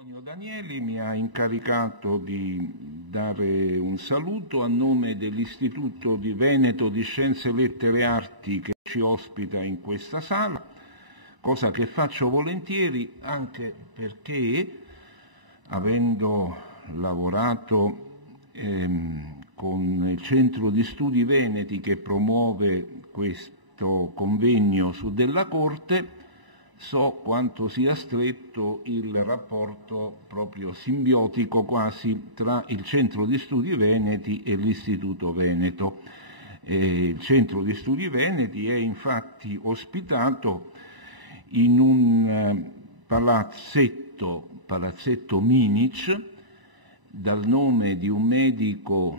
Antonio Danieli mi ha incaricato di dare un saluto a nome dell'Istituto di Veneto di Scienze, Lettere e Arti che ci ospita in questa sala, cosa che faccio volentieri anche perché, avendo lavorato con il Centro di Studi Veneti che promuove questo convegno su della Corte, so quanto sia stretto il rapporto proprio simbiotico quasi tra il Centro di Studi Veneti e l'Istituto Veneto. Il Centro di Studi Veneti è infatti ospitato in un palazzetto Minic, dal nome di un medico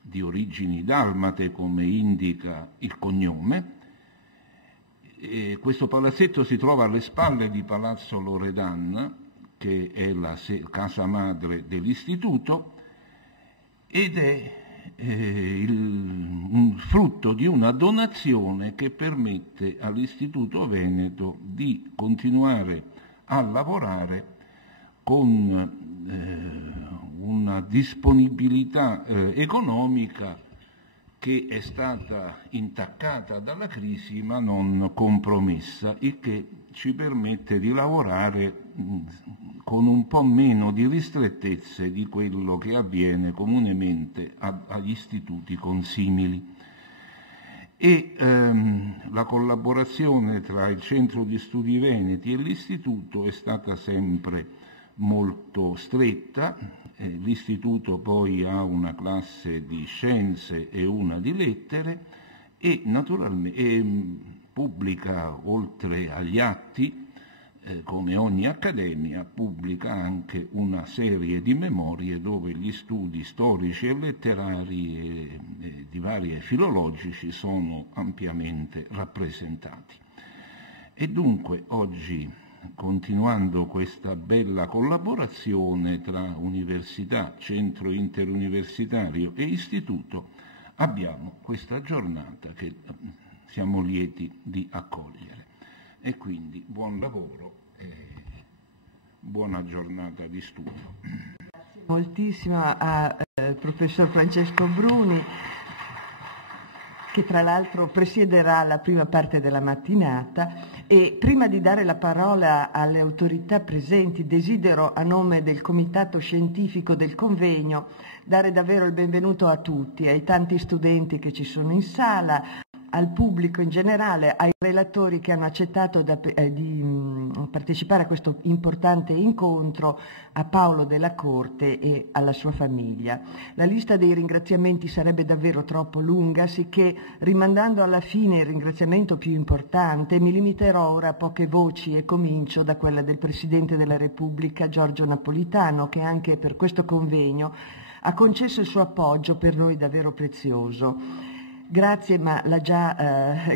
di origini dalmate, come indica il cognome. Questo palazzetto si trova alle spalle di Palazzo Loredan, che è la casa madre dell'istituto, ed è un frutto di una donazione che permette all'Istituto Veneto di continuare a lavorare con una disponibilità economica che è stata intaccata dalla crisi ma non compromessa, il che ci permette di lavorare con un po' meno di ristrettezze di quello che avviene comunemente agli istituti consimili. E la collaborazione tra il Centro di Studi Veneti e l'Istituto è stata sempre molto stretta. L'istituto poi ha una classe di scienze e una di lettere e naturalmente pubblica, oltre agli atti, come ogni accademia, pubblica anche una serie di memorie dove gli studi storici e letterari e di varie filologici sono ampiamente rappresentati. E dunque oggi, continuando questa bella collaborazione tra università, centro interuniversitario e istituto, abbiamo questa giornata che siamo lieti di accogliere. E quindi buon lavoro e buona giornata di studio. Grazie moltissimo al professor Francesco Bruni, che tra l'altro presiederà la prima parte della mattinata. E prima di dare la parola alle autorità presenti, desidero, a nome del Comitato Scientifico del Convegno, dare davvero il benvenuto a tutti, ai tanti studenti che ci sono in sala, al pubblico in generale, ai relatori che hanno accettato di partecipare a questo importante incontro, a Paolo della Corte e alla sua famiglia. La lista dei ringraziamenti sarebbe davvero troppo lunga, sicché, rimandando alla fine il ringraziamento più importante, mi limiterò ora a poche voci e comincio da quella del Presidente della Repubblica, Giorgio Napolitano, che anche per questo convegno ha concesso il suo appoggio, per noi davvero prezioso. Grazie,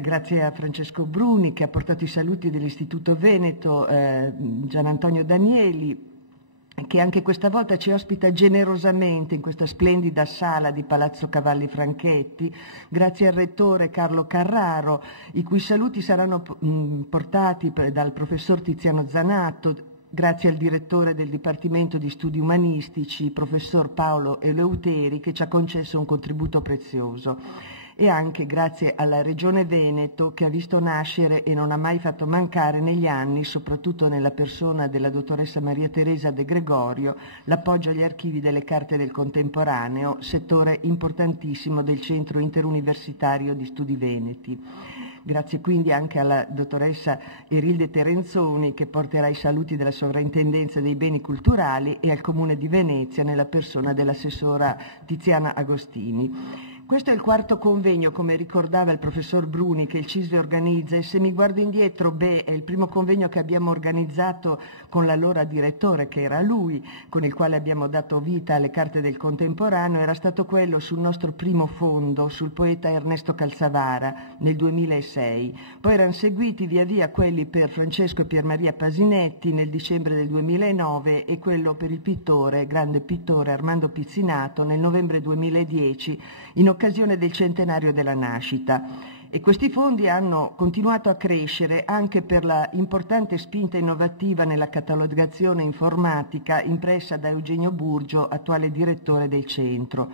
grazie a Francesco Bruni che ha portato i saluti dell'Istituto Veneto, Gian Antonio Danieli, che anche questa volta ci ospita generosamente in questa splendida sala di Palazzo Cavalli Franchetti, grazie al rettore Carlo Carraro, i cui saluti saranno portati dal professor Tiziano Zanato, grazie al direttore del Dipartimento di Studi Umanistici, professor Paolo Eleuteri, che ci ha concesso un contributo prezioso. E anche grazie alla Regione Veneto, che ha visto nascere e non ha mai fatto mancare negli anni, soprattutto nella persona della dottoressa Maria Teresa De Gregorio, l'appoggio agli archivi delle carte del contemporaneo, settore importantissimo del Centro Interuniversitario di Studi Veneti. Grazie quindi anche alla dottoressa Erilde Terenzoni, che porterà i saluti della Sovrintendenza dei Beni Culturali, e al Comune di Venezia nella persona dell'assessora Tiziana Agostini. Questo è il quarto convegno, come ricordava il professor Bruni, che il CISVE organizza, e se mi guardo indietro, è il primo convegno che abbiamo organizzato con l'allora direttore, che era lui, con il quale abbiamo dato vita alle carte del contemporaneo, era stato quello sul nostro primo fondo, sul poeta Ernesto Calzavara, nel 2006. Poi erano seguiti via via quelli per Francesco e Pier Maria Pasinetti nel dicembre del 2009 e quello per il grande pittore Armando Pizzinato nel novembre 2010, in occasione del centenario della nascita. e questi fondi hanno continuato a crescere anche per la importante spinta innovativa nella catalogazione informatica impressa da Eugenio Burgio, attuale direttore del centro.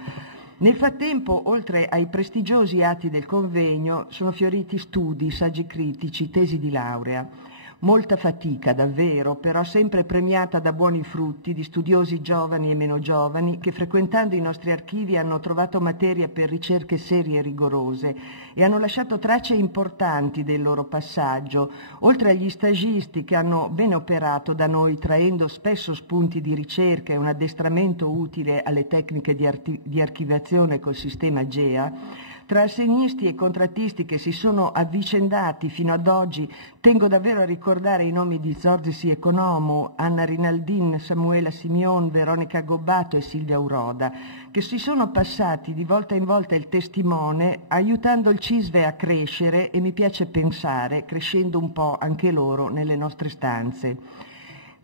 Nel frattempo, oltre ai prestigiosi atti del convegno, sono fioriti studi, saggi critici, tesi di laurea. Molta fatica davvero, però sempre premiata da buoni frutti di studiosi giovani e meno giovani che frequentando i nostri archivi hanno trovato materia per ricerche serie e rigorose e hanno lasciato tracce importanti del loro passaggio, oltre agli stagisti che hanno bene operato da noi traendo spesso spunti di ricerca e un addestramento utile alle tecniche di archiviazione col sistema GEA. Tra assegnisti e contrattisti che si sono avvicendati fino ad oggi, tengo davvero a ricordare i nomi di Zorzi Economo, Anna Rinaldin, Samuela Simeon, Veronica Gobbato e Silvia Uroda, che si sono passati di volta in volta il testimone, aiutando il CISVE a crescere e mi piace pensare, crescendo un po' anche loro nelle nostre stanze.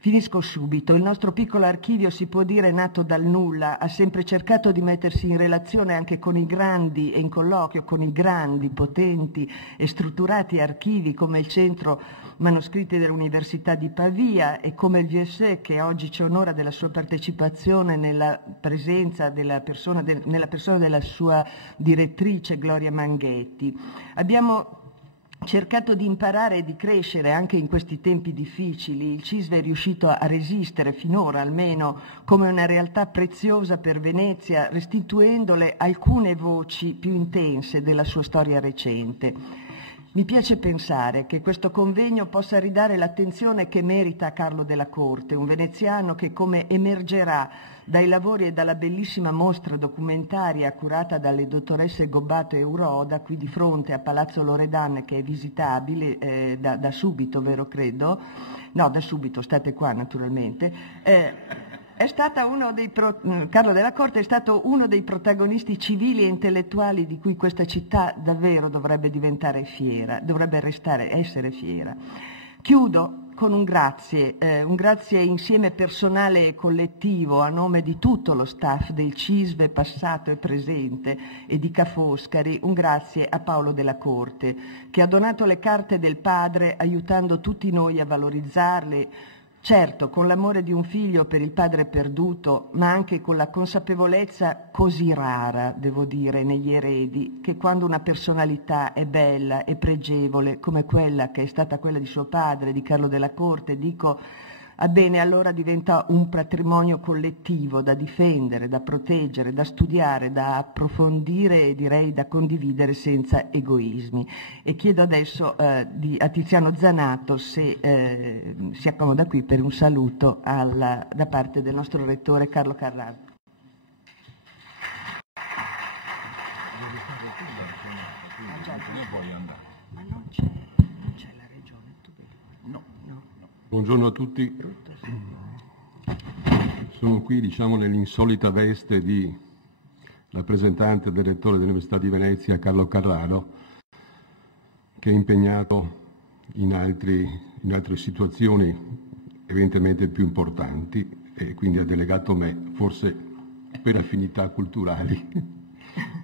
Finisco subito. Il nostro piccolo archivio, si può dire nato dal nulla, ha sempre cercato di mettersi in relazione anche con i grandi e in colloquio con i grandi, potenti e strutturati archivi come il Centro Manoscritti dell'Università di Pavia e come il VSE, che oggi ci onora della sua partecipazione nella presenza nella persona della sua direttrice Gloria Manghetti. Abbiamo cercato di imparare e di crescere anche in questi tempi difficili. Il CISVE è riuscito a resistere finora almeno come una realtà preziosa per Venezia, restituendole alcune voci più intense della sua storia recente. Mi piace pensare che questo convegno possa ridare l'attenzione che merita a Carlo Della Corte, un veneziano che, come emergerà dai lavori e dalla bellissima mostra documentaria curata dalle dottoresse Gobbato e Uroda, qui di fronte a Palazzo Loredan, che è visitabile da subito, vero credo? No, da subito, state qua naturalmente. Carlo Della Corte è stato uno dei protagonisti civili e intellettuali di cui questa città davvero dovrebbe diventare fiera, dovrebbe essere fiera. Chiudo con un grazie insieme personale e collettivo a nome di tutto lo staff del CISVE passato e presente e di Ca' Foscari, un grazie a Paolo Della Corte che ha donato le carte del padre aiutando tutti noi a valorizzarle, certo con l'amore di un figlio per il padre perduto, ma anche con la consapevolezza così rara, devo dire, negli eredi, che quando una personalità è bella e pregevole come quella che è stata quella di suo padre, di Carlo Della Corte, dico, bene, allora diventa un patrimonio collettivo da difendere, da proteggere, da studiare, da approfondire e direi da condividere senza egoismi. E chiedo adesso a Tiziano Zanato se si accomoda qui per un saluto da parte del nostro rettore Carlo Carraro. Ma non c'è la regione, tu vedi? No. Buongiorno a tutti, sono qui nell'insolita veste di rappresentante del rettore dell'Università di Venezia Carlo Carraro, che è impegnato in altre situazioni evidentemente più importanti e quindi ha delegato me, forse per affinità culturali,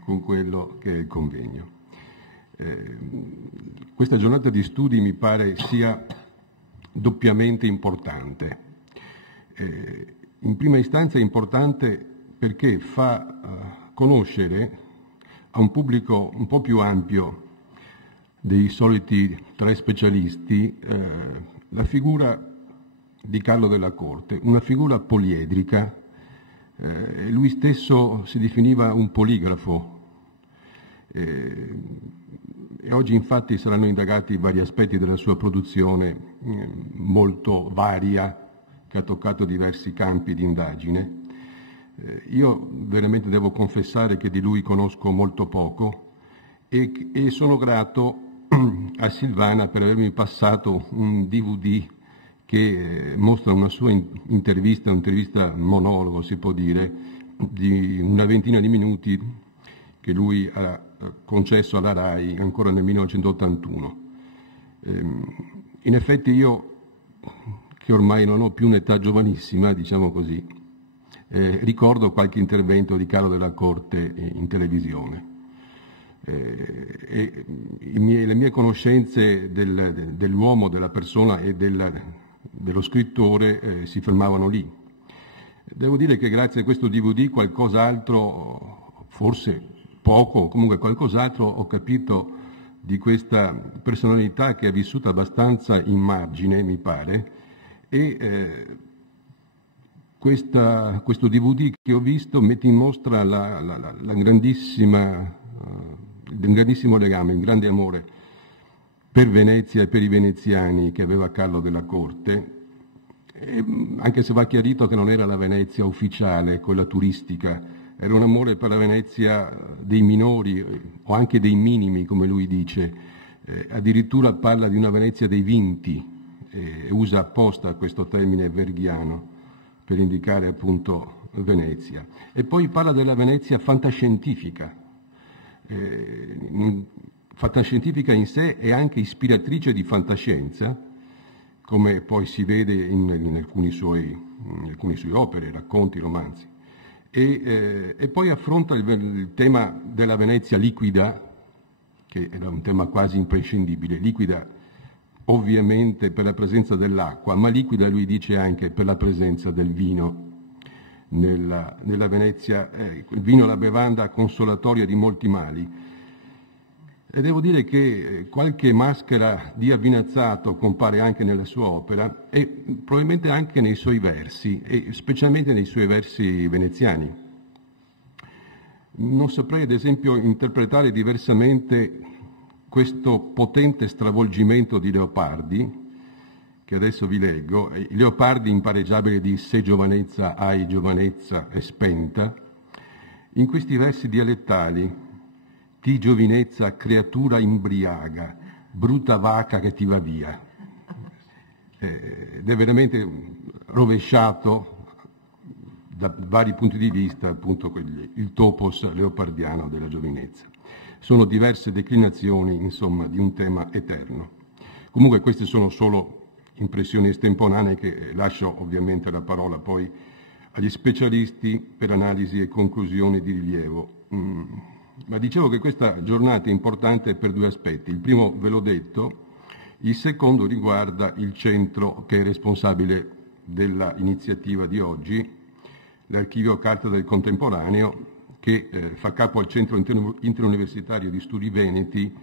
con quello che è il convegno. Questa giornata di studi mi pare sia doppiamente importante. In prima istanza è importante perché fa conoscere a un pubblico un po' più ampio dei soliti tre specialisti la figura di Carlo Della Corte, una figura poliedrica. Lui stesso si definiva un poligrafo e oggi infatti saranno indagati vari aspetti della sua produzione molto varia, che ha toccato diversi campi di indagine. Io veramente devo confessare che di lui conosco molto poco e sono grato a Silvana per avermi passato un DVD che mostra una sua un'intervista monologo, si può dire, di una ventina di minuti che lui ha concesso alla RAI ancora nel 1981. In effetti io, che ormai non ho più un'età giovanissima, diciamo così, ricordo qualche intervento di Carlo Della Corte in televisione. le mie conoscenze dell'uomo, della persona e dello scrittore si fermavano lì. Devo dire che grazie a questo DVD qualcos'altro, forse poco, comunque qualcos'altro ho capito di questa personalità che è vissuta abbastanza in margine, mi pare, e questo DVD che ho visto mette in mostra il grandissimo legame, il grande amore per Venezia e per i veneziani che aveva Carlo della Corte, anche se va chiarito che non era la Venezia ufficiale, quella turistica, era un amore per la Venezia dei minori o anche dei minimi, come lui dice, addirittura parla di una Venezia dei vinti, usa apposta questo termine verghiano per indicare appunto Venezia. E poi parla della Venezia fantascientifica. Fantascientifica in sé e anche ispiratrice di fantascienza, come poi si vede in alcune sue opere, racconti, romanzi. E poi affronta il tema della Venezia liquida, che era un tema quasi imprescindibile, liquida ovviamente per la presenza dell'acqua, ma liquida, lui dice, anche per la presenza del vino nella Venezia, il vino è la bevanda consolatoria di molti mali. E devo dire che qualche maschera di avvinazzato compare anche nella sua opera e probabilmente anche nei suoi versi, e specialmente nei suoi versi veneziani. Non saprei ad esempio interpretare diversamente questo potente stravolgimento di Leopardi, che adesso vi leggo. Leopardi, impareggiabile di «Se giovanezza hai, giovanezza è spenta», in questi versi dialettali: «Ti giovinezza, creatura imbriaga, brutta vaca che ti va via». Ed è veramente rovesciato da vari punti di vista, appunto, il topos leopardiano della giovinezza. Sono diverse declinazioni, insomma, di un tema eterno. Comunque queste sono solo impressioni estemporanee che lascio ovviamente la parola poi agli specialisti per analisi e conclusioni di rilievo. Ma dicevo che questa giornata è importante per due aspetti. Il primo ve l'ho detto, il secondo riguarda il centro che è responsabile dell'iniziativa di oggi, l'Archivio Carta del Contemporaneo, che fa capo al Centro Interuniversitario di Studi Veneti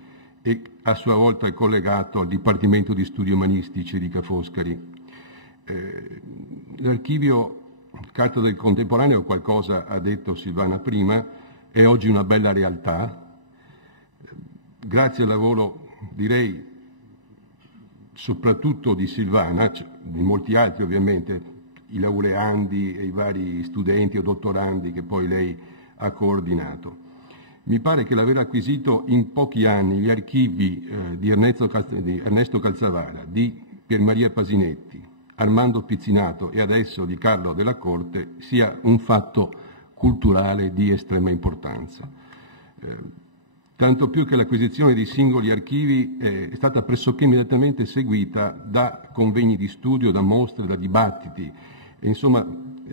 e a sua volta è collegato al Dipartimento di Studi Umanistici di Ca' Foscari. L'Archivio Carta del Contemporaneo, qualcosa ha detto Silvana prima, è oggi una bella realtà, grazie al lavoro, direi, soprattutto di Silvana, di molti altri ovviamente, i laureandi e i vari studenti o dottorandi che poi lei ha coordinato. Mi pare che l'aver acquisito in pochi anni gli archivi di Ernesto Calzavara, di Piermaria Pasinetti, Armando Pizzinato e adesso di Carlo della Corte sia un fatto culturale di estrema importanza. Tanto più che l'acquisizione di singoli archivi è stata pressoché immediatamente seguita da convegni di studio, da mostre, da dibattiti. E insomma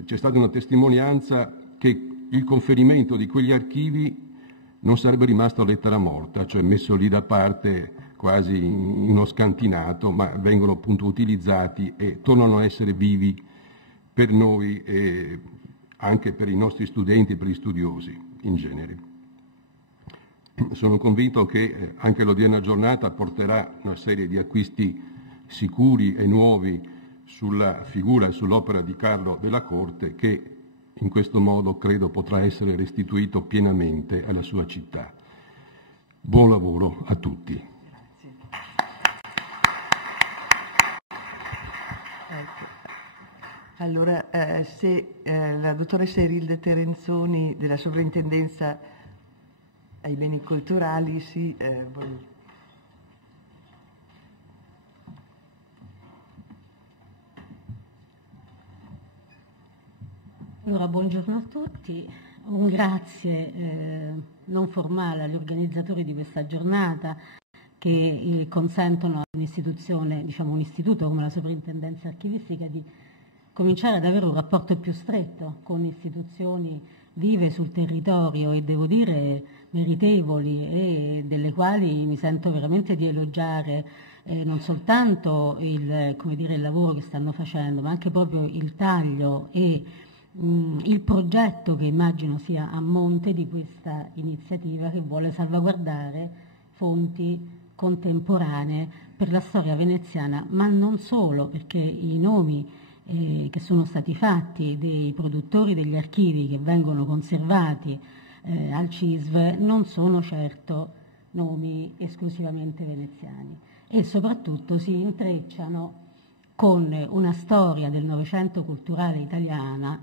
c'è stata una testimonianza che il conferimento di quegli archivi non sarebbe rimasto a lettera morta, cioè messo lì da parte quasi in uno scantinato, ma vengono appunto utilizzati e tornano a essere vivi per noi e anche per i nostri studenti e per gli studiosi in genere. Sono convinto che anche l'odierna giornata porterà una serie di acquisti sicuri e nuovi sulla figura e sull'opera di Carlo della Corte, che in questo modo credo potrà essere restituito pienamente alla sua città. Buon lavoro a tutti. Allora, se la dottoressa Erilde Terenzoni della Sovrintendenza ai Beni Culturali si vuole... Allora, buongiorno a tutti, un grazie non formale agli organizzatori di questa giornata che consentono a un'istituzione, diciamo un istituto come la Sovrintendenza Archivistica di cominciare ad avere un rapporto più stretto con istituzioni vive sul territorio, e devo dire meritevoli, e delle quali mi sento veramente di elogiare non soltanto il lavoro che stanno facendo, ma anche proprio il taglio e il progetto che immagino sia a monte di questa iniziativa che vuole salvaguardare fonti contemporanee per la storia veneziana, ma non solo, perché i nomi che sono stati fatti dei produttori degli archivi che vengono conservati al CISV non sono certo nomi esclusivamente veneziani, e soprattutto si intrecciano con una storia del Novecento culturale italiana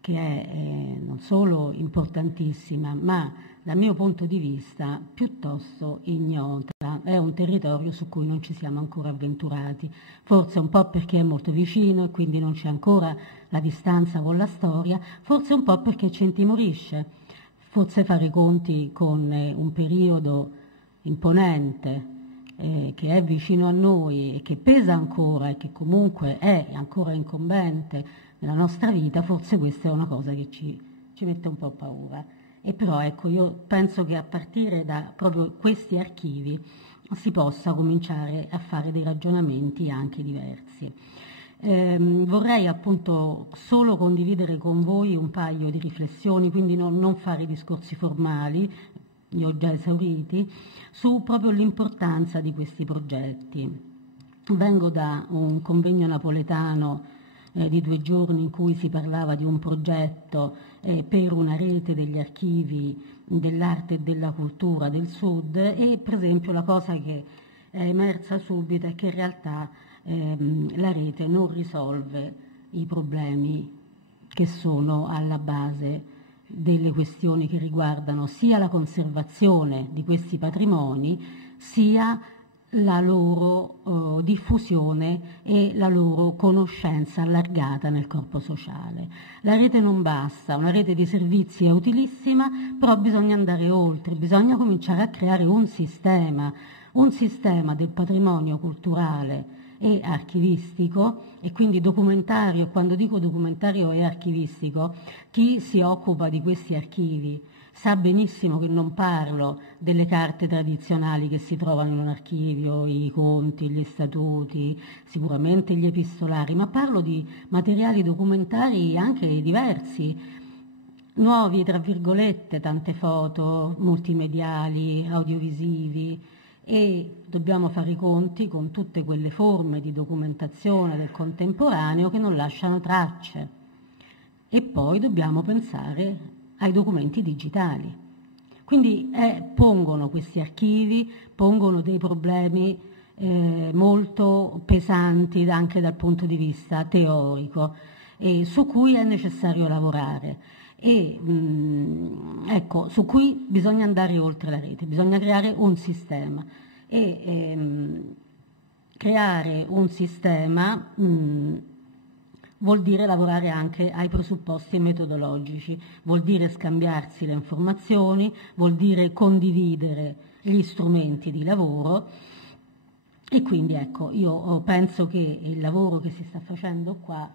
che è non solo importantissima, ma dal mio punto di vista piuttosto ignota. È un territorio su cui non ci siamo ancora avventurati, forse un po' perché è molto vicino e quindi non c'è ancora la distanza con la storia, forse un po' perché ci intimorisce, forse fare i conti con un periodo imponente che è vicino a noi e che pesa ancora e che comunque è ancora incombente nella nostra vita, forse questa è una cosa che ci mette un po' paura. E però ecco, io penso che a partire da proprio questi archivi si possa cominciare a fare dei ragionamenti anche diversi. Vorrei appunto solo condividere con voi un paio di riflessioni, quindi non fare discorsi formali, li ho già esauriti, su proprio l'importanza di questi progetti. Vengo da un convegno napoletano di 2 giorni in cui si parlava di un progetto per una rete degli archivi dell'arte e della cultura del Sud, e per esempio la cosa che è emersa subito è che in realtà la rete non risolve i problemi che sono alla base delle questioni che riguardano sia la conservazione di questi patrimoni, sia la loro diffusione e la loro conoscenza allargata nel corpo sociale. La rete non basta, una rete di servizi è utilissima, però bisogna andare oltre, bisogna cominciare a creare un sistema del patrimonio culturale e archivistico, e quindi documentario. Quando dico documentario e archivistico, chi si occupa di questi archivi sa benissimo che non parlo delle carte tradizionali che si trovano in un archivio, i conti, gli statuti, sicuramente gli epistolari, ma parlo di materiali documentari anche diversi, nuovi, tra virgolette, tante foto, multimediali, audiovisivi, e dobbiamo fare i conti con tutte quelle forme di documentazione del contemporaneo che non lasciano tracce. E poi dobbiamo pensare ai documenti digitali. Quindi questi archivi pongono dei problemi molto pesanti anche dal punto di vista teorico, e su cui è necessario lavorare. E ecco, su cui bisogna andare oltre la rete, bisogna creare un sistema, e creare un sistema vuol dire lavorare anche ai presupposti metodologici, vuol dire scambiarsi le informazioni, vuol dire condividere gli strumenti di lavoro, e quindi ecco, io penso che il lavoro che si sta facendo qua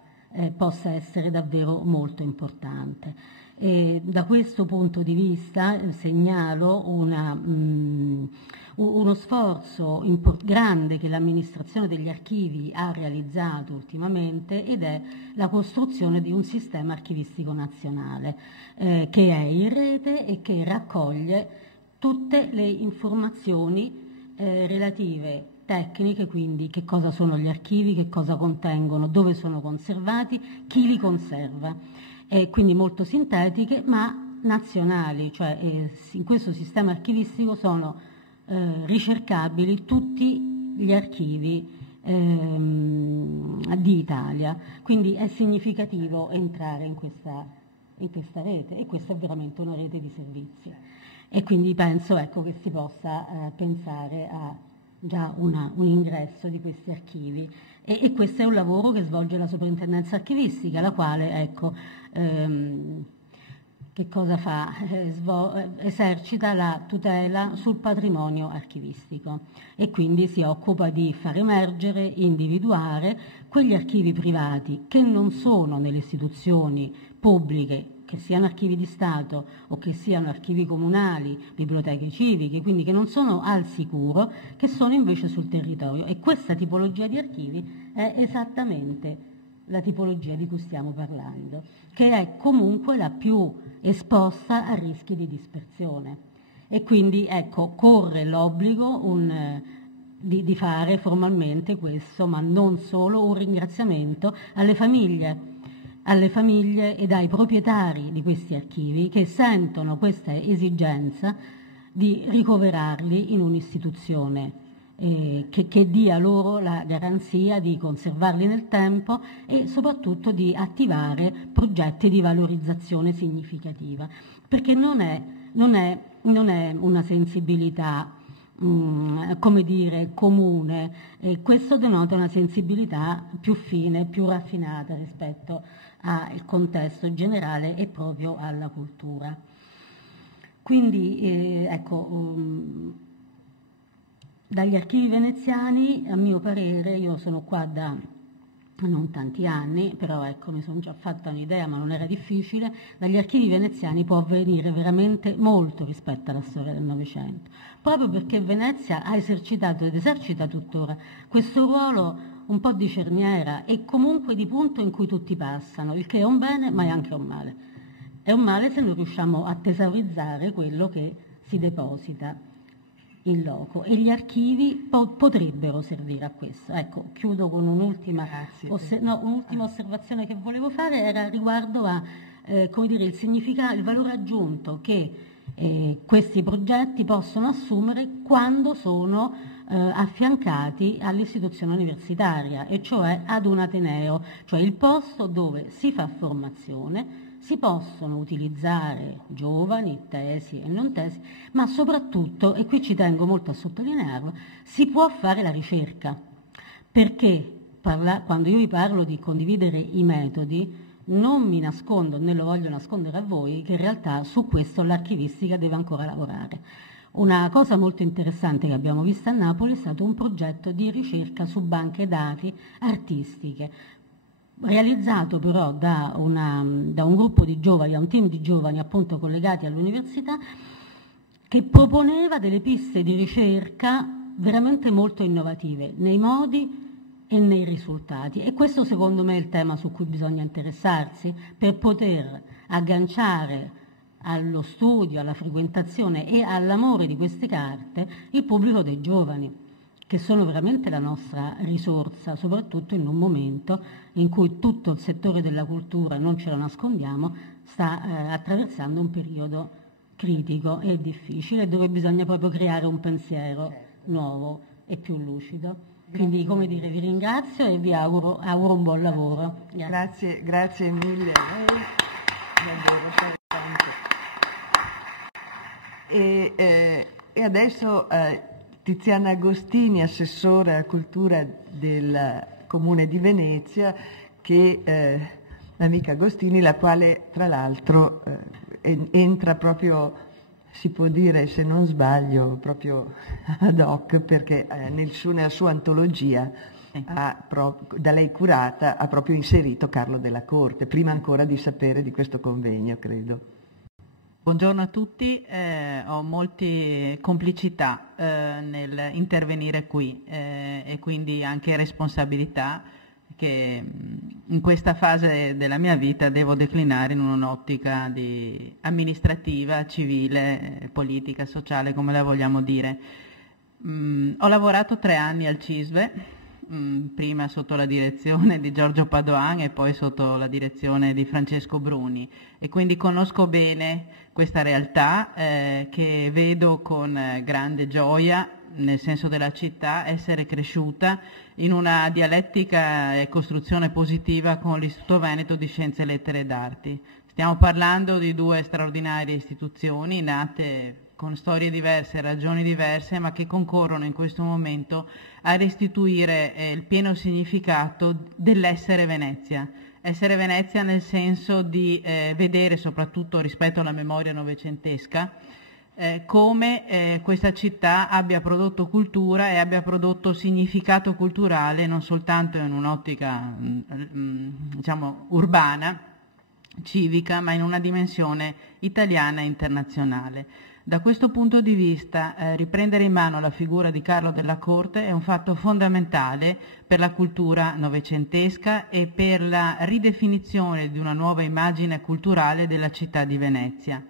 possa essere davvero molto importante. E da questo punto di vista segnalo uno sforzo grande che l'amministrazione degli archivi ha realizzato ultimamente, ed è la costruzione di un sistema archivistico nazionale che è in rete e che raccoglie tutte le informazioni relative tecniche, quindi che cosa sono gli archivi, che cosa contengono, dove sono conservati, chi li conserva, e quindi molto sintetiche ma nazionali, cioè in questo sistema archivistico sono ricercabili tutti gli archivi di Italia, quindi è significativo entrare in questa rete, e questa è veramente una rete di servizi, e quindi penso ecco, che si possa pensare a già un ingresso di questi archivi, e questo è un lavoro che svolge la Soprintendenza Archivistica, la quale ecco, che cosa fa? Esercita la tutela sul patrimonio archivistico, e quindi si occupa di far emergere, individuare quegli archivi privati che non sono nelle istituzioni pubbliche che siano archivi di Stato o che siano archivi comunali, biblioteche civiche, quindi che non sono al sicuro, che sono invece sul territorio. E questa tipologia di archivi è esattamente la tipologia di cui stiamo parlando, che è comunque la più esposta a rischi di dispersione. E quindi ecco, corre l'obbligo di fare formalmente questo, ma non solo, un ringraziamento alle famiglie ed ai proprietari di questi archivi che sentono questa esigenza di ricoverarli in un'istituzione che dia loro la garanzia di conservarli nel tempo e soprattutto di attivare progetti di valorizzazione significativa, perché non è una sensibilità come dire, comune, e questo denota una sensibilità più fine, più raffinata rispetto al contesto generale e proprio alla cultura. Quindi dagli archivi veneziani, a mio parere, io sono qua da non tanti anni, però ecco, mi sono già fatta un'idea, ma non era difficile, dagli archivi veneziani può avvenire veramente molto rispetto alla storia del Novecento, proprio perché Venezia ha esercitato ed esercita tuttora questo ruolo un po' di cerniera e comunque di punto in cui tutti passano, il che è un bene ma è anche un male. È un male se non riusciamo a tesaurizzare quello che si deposita in loco, e gli archivi potrebbero servire a questo. Ecco, chiudo con un'ultima osservazione che volevo fare, era riguardo a come dire, il significato, il valore aggiunto che questi progetti possono assumere quando sono affiancati all'istituzione universitaria, e cioè ad un ateneo, cioè il posto dove si fa formazione. Si possono utilizzare giovani, tesi e non tesi, ma soprattutto, e qui ci tengo molto a sottolinearlo, si può fare la ricerca, perché quando io vi parlo di condividere i metodi, non mi nascondo, né lo voglio nascondere a voi, che in realtà su questo l'archivistica deve ancora lavorare. Una cosa molto interessante che abbiamo visto a Napoli è stato un progetto di ricerca su banche dati artistiche, realizzato però da un gruppo di giovani, da un team di giovani appunto collegati all'università, che proponeva delle piste di ricerca veramente molto innovative nei modi e nei risultati, e questo secondo me è il tema su cui bisogna interessarsi per poter agganciare allo studio, alla frequentazione e all'amore di queste carte il pubblico dei giovani, che sono veramente la nostra risorsa, soprattutto in un momento in cui tutto il settore della cultura, non ce lo nascondiamo, sta attraversando un periodo critico e difficile, dove bisogna proprio creare un pensiero nuovo e più lucido. Quindi, come dire, vi ringrazio e vi auguro un buon lavoro. Grazie mille a lei. E adesso Tiziana Agostini, assessore alla cultura del Comune di Venezia, che l'amica Agostini, la quale tra l'altro entra proprio, si può dire se non sbaglio, proprio ad hoc, perché nella sua antologia da lei curata ha proprio inserito Carlo della Corte, prima ancora di sapere di questo convegno, credo. Buongiorno a tutti, ho molte complicità nel intervenire qui e quindi anche responsabilità che in questa fase della mia vita devo declinare in un'ottica amministrativa, civile, politica, sociale, come la vogliamo dire. Ho lavorato 3 anni al CISVE, prima sotto la direzione di Giorgio Padoan e poi sotto la direzione di Francesco Bruni, e quindi conosco bene questa realtà che vedo con grande gioia, nel senso della città, essere cresciuta in una dialettica e costruzione positiva con l'Istituto Veneto di Scienze, Lettere ed Arti. Stiamo parlando di 2 straordinarie istituzioni nate con storie diverse, ragioni diverse, ma che concorrono in questo momento a restituire il pieno significato dell'essere Venezia. Essere Venezia nel senso di vedere, soprattutto rispetto alla memoria novecentesca, come questa città abbia prodotto cultura e abbia prodotto significato culturale non soltanto in un'ottica diciamo urbana, civica, ma in una dimensione italiana e internazionale. Da questo punto di vista, riprendere in mano la figura di Carlo della Corte è un fatto fondamentale per la cultura novecentesca e per la ridefinizione di una nuova immagine culturale della città di Venezia.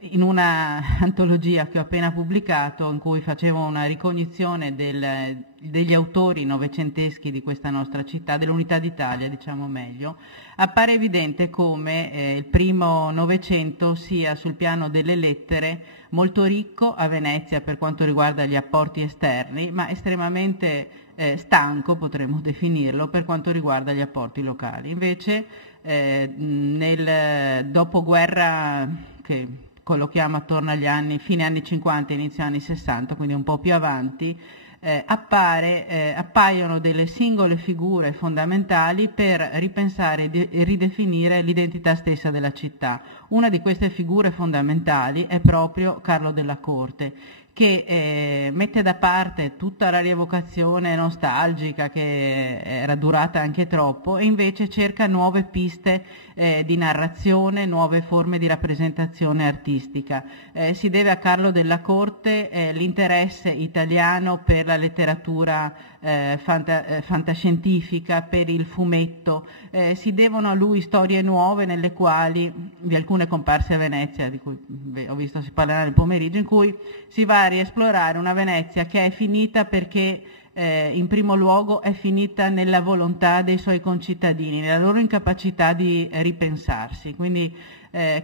In una antologia che ho appena pubblicato, in cui facevo una ricognizione degli autori novecenteschi di questa nostra città, dell'Unità d'Italia, diciamo meglio, appare evidente come il primo Novecento sia sul piano delle lettere molto ricco a Venezia per quanto riguarda gli apporti esterni, ma estremamente stanco, potremmo definirlo, per quanto riguarda gli apporti locali. Invece nel dopoguerra, che collochiamo attorno agli anni, fine anni 50 inizio anni 60, quindi un po' più avanti, appaiono delle singole figure fondamentali per ripensare e ridefinire l'identità stessa della città. Una di queste figure fondamentali è proprio Carlo della Corte, che mette da parte tutta la rievocazione nostalgica che era durata anche troppo e invece cerca nuove piste di narrazione, nuove forme di rappresentazione artistica. Si deve a Carlo della Corte l'interesse italiano per la letteratura fantascientifica, per il fumetto. Si devono a lui storie nuove nelle quali, di alcune comparse a Venezia, di cui ho visto si parlerà nel pomeriggio, in cui si va a riesplorare una Venezia che è finita perché in primo luogo è finita nella volontà dei suoi concittadini, nella loro incapacità di ripensarsi. Quindi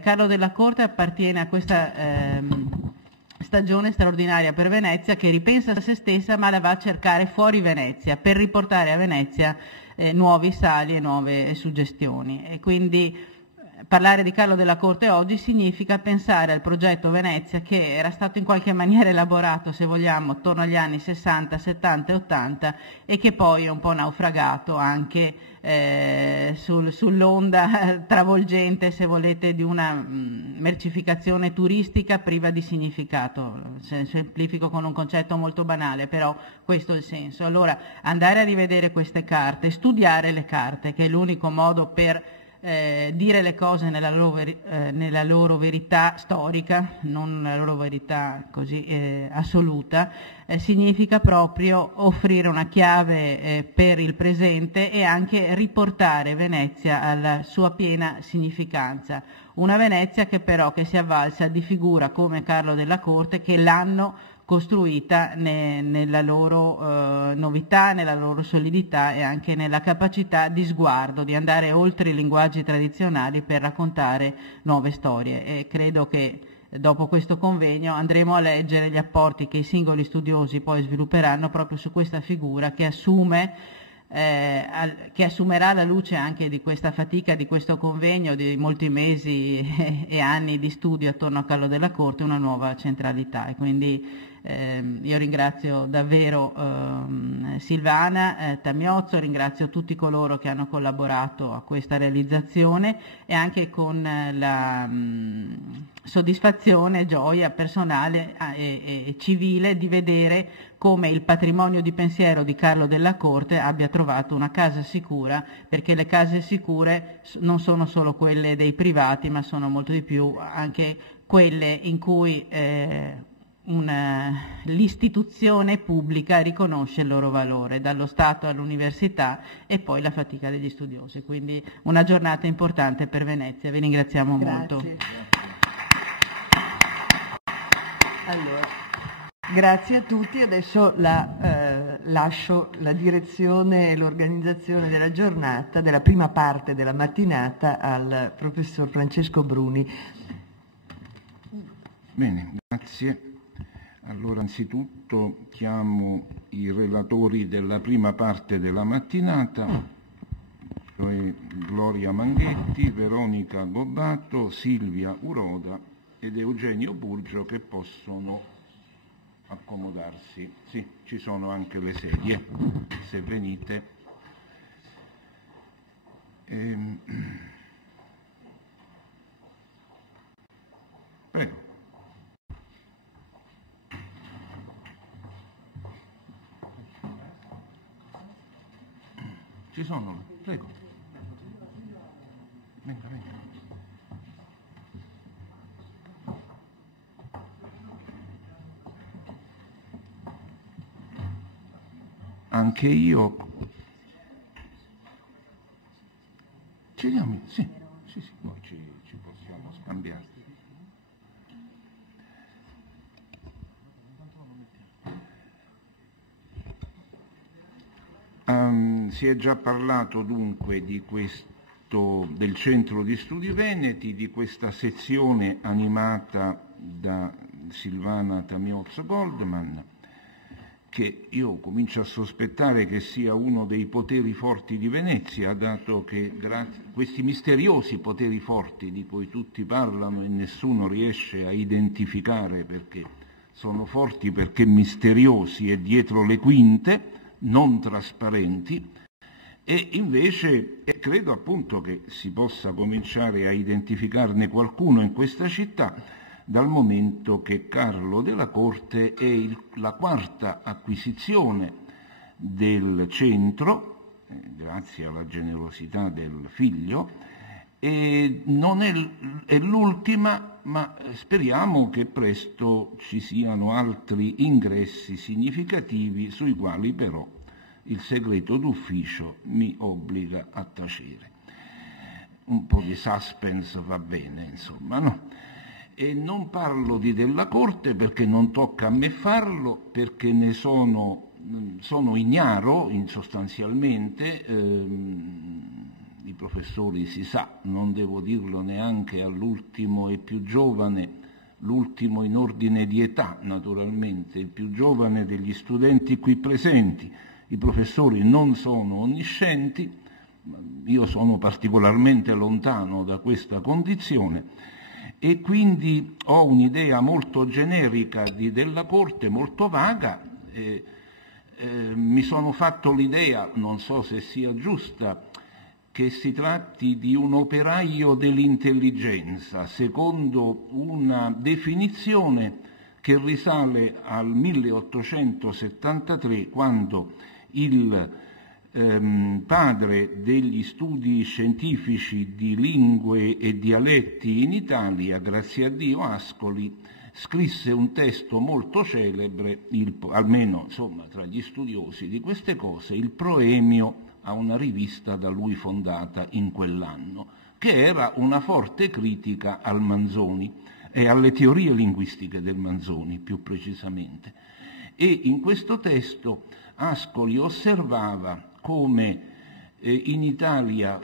Carlo della Corte appartiene a questa stagione straordinaria per Venezia, che ripensa a se stessa ma la va a cercare fuori Venezia per riportare a Venezia nuovi sali e nuove suggestioni. E quindi parlare di Carlo della Corte oggi significa pensare al progetto Venezia, che era stato in qualche maniera elaborato, se vogliamo, attorno agli anni 60, 70 e 80 e che poi è un po' naufragato anche sull'onda travolgente, se volete, di una mercificazione turistica priva di significato. Semplifico con un concetto molto banale, però questo è il senso. Allora, andare a rivedere queste carte, studiare le carte, che è l'unico modo per dire le cose nella loro verità storica, non nella loro verità così assoluta, significa proprio offrire una chiave per il presente e anche riportare Venezia alla sua piena significanza. Una Venezia che però si avvalsa di figura come Carlo della Corte, che l'hanno costruita nella loro novità, nella loro solidità e anche nella capacità di sguardo, di andare oltre i linguaggi tradizionali per raccontare nuove storie. E credo che dopo questo convegno andremo a leggere gli apporti che i singoli studiosi poi svilupperanno proprio su questa figura che assumerà alla luce anche di questa fatica, di questo convegno, di molti mesi e anni di studio attorno a Carlo della Corte, una nuova centralità. E quindi io ringrazio davvero Silvana Tamiozzo, ringrazio tutti coloro che hanno collaborato a questa realizzazione e anche con la soddisfazione e gioia personale e civile di vedere come il patrimonio di pensiero di Carlo della Corte abbia trovato una casa sicura, perché le case sicure non sono solo quelle dei privati, ma sono molto di più anche quelle in cui l'istituzione pubblica riconosce il loro valore, dallo Stato all'università e poi la fatica degli studiosi. Quindi una giornata importante per Venezia, vi ringraziamo molto. Allora, grazie a tutti, adesso lascio la direzione e l'organizzazione della giornata, della prima parte della mattinata, al professor Francesco Bruni. Bene, grazie. Allora, anzitutto chiamo i relatori della prima parte della mattinata, cioè Gloria Manghetti, Veronica Gobbato, Silvia Uroda ed Eugenio Burgio, che possono accomodarsi. Sì, ci sono anche le sedie, se venite. Prego. Ci sono, prego. Venga, venga. Anche io. Ci diamo, sì, noi ci possiamo scambiare. Si è già parlato dunque di questo, del Centro di Studi Veneti, di questa sezione animata da Silvana Tamiozzo-Goldman, che io comincio a sospettare che sia uno dei poteri forti di Venezia, dato che questi misteriosi poteri forti di cui tutti parlano e nessuno riesce a identificare perché sono forti, perché misteriosi e dietro le quinte, non trasparenti, e invece credo appunto che si possa cominciare a identificarne qualcuno in questa città, dal momento che Carlo della Corte è la quarta acquisizione del centro, grazie alla generosità del figlio, e non è l'ultima, ma speriamo che presto ci siano altri ingressi significativi sui quali però il segreto d'ufficio mi obbliga a tacere. Un po' di suspense va bene, insomma, no? E non parlo di della Corte perché non tocca a me farlo, perché ne sono ignaro sostanzialmente, i professori si sa, non devo dirlo neanche all'ultimo e più giovane, l'ultimo in ordine di età naturalmente, il più giovane degli studenti qui presenti. I professori non sono onniscienti, io sono particolarmente lontano da questa condizione e quindi ho un'idea molto generica della Corte, molto vaga. Mi sono fatto l'idea, non so se sia giusta, che si tratti di un operaio dell'intelligenza, secondo una definizione che risale al 1873, quando il padre degli studi scientifici di lingue e dialetti in Italia, grazie a Dio, Ascoli, scrisse un testo molto celebre, almeno insomma tra gli studiosi di queste cose, il proemio a una rivista da lui fondata in quell'anno, che era una forte critica al Manzoni e alle teorie linguistiche del Manzoni, più precisamente. E in questo testo Ascoli osservava come in Italia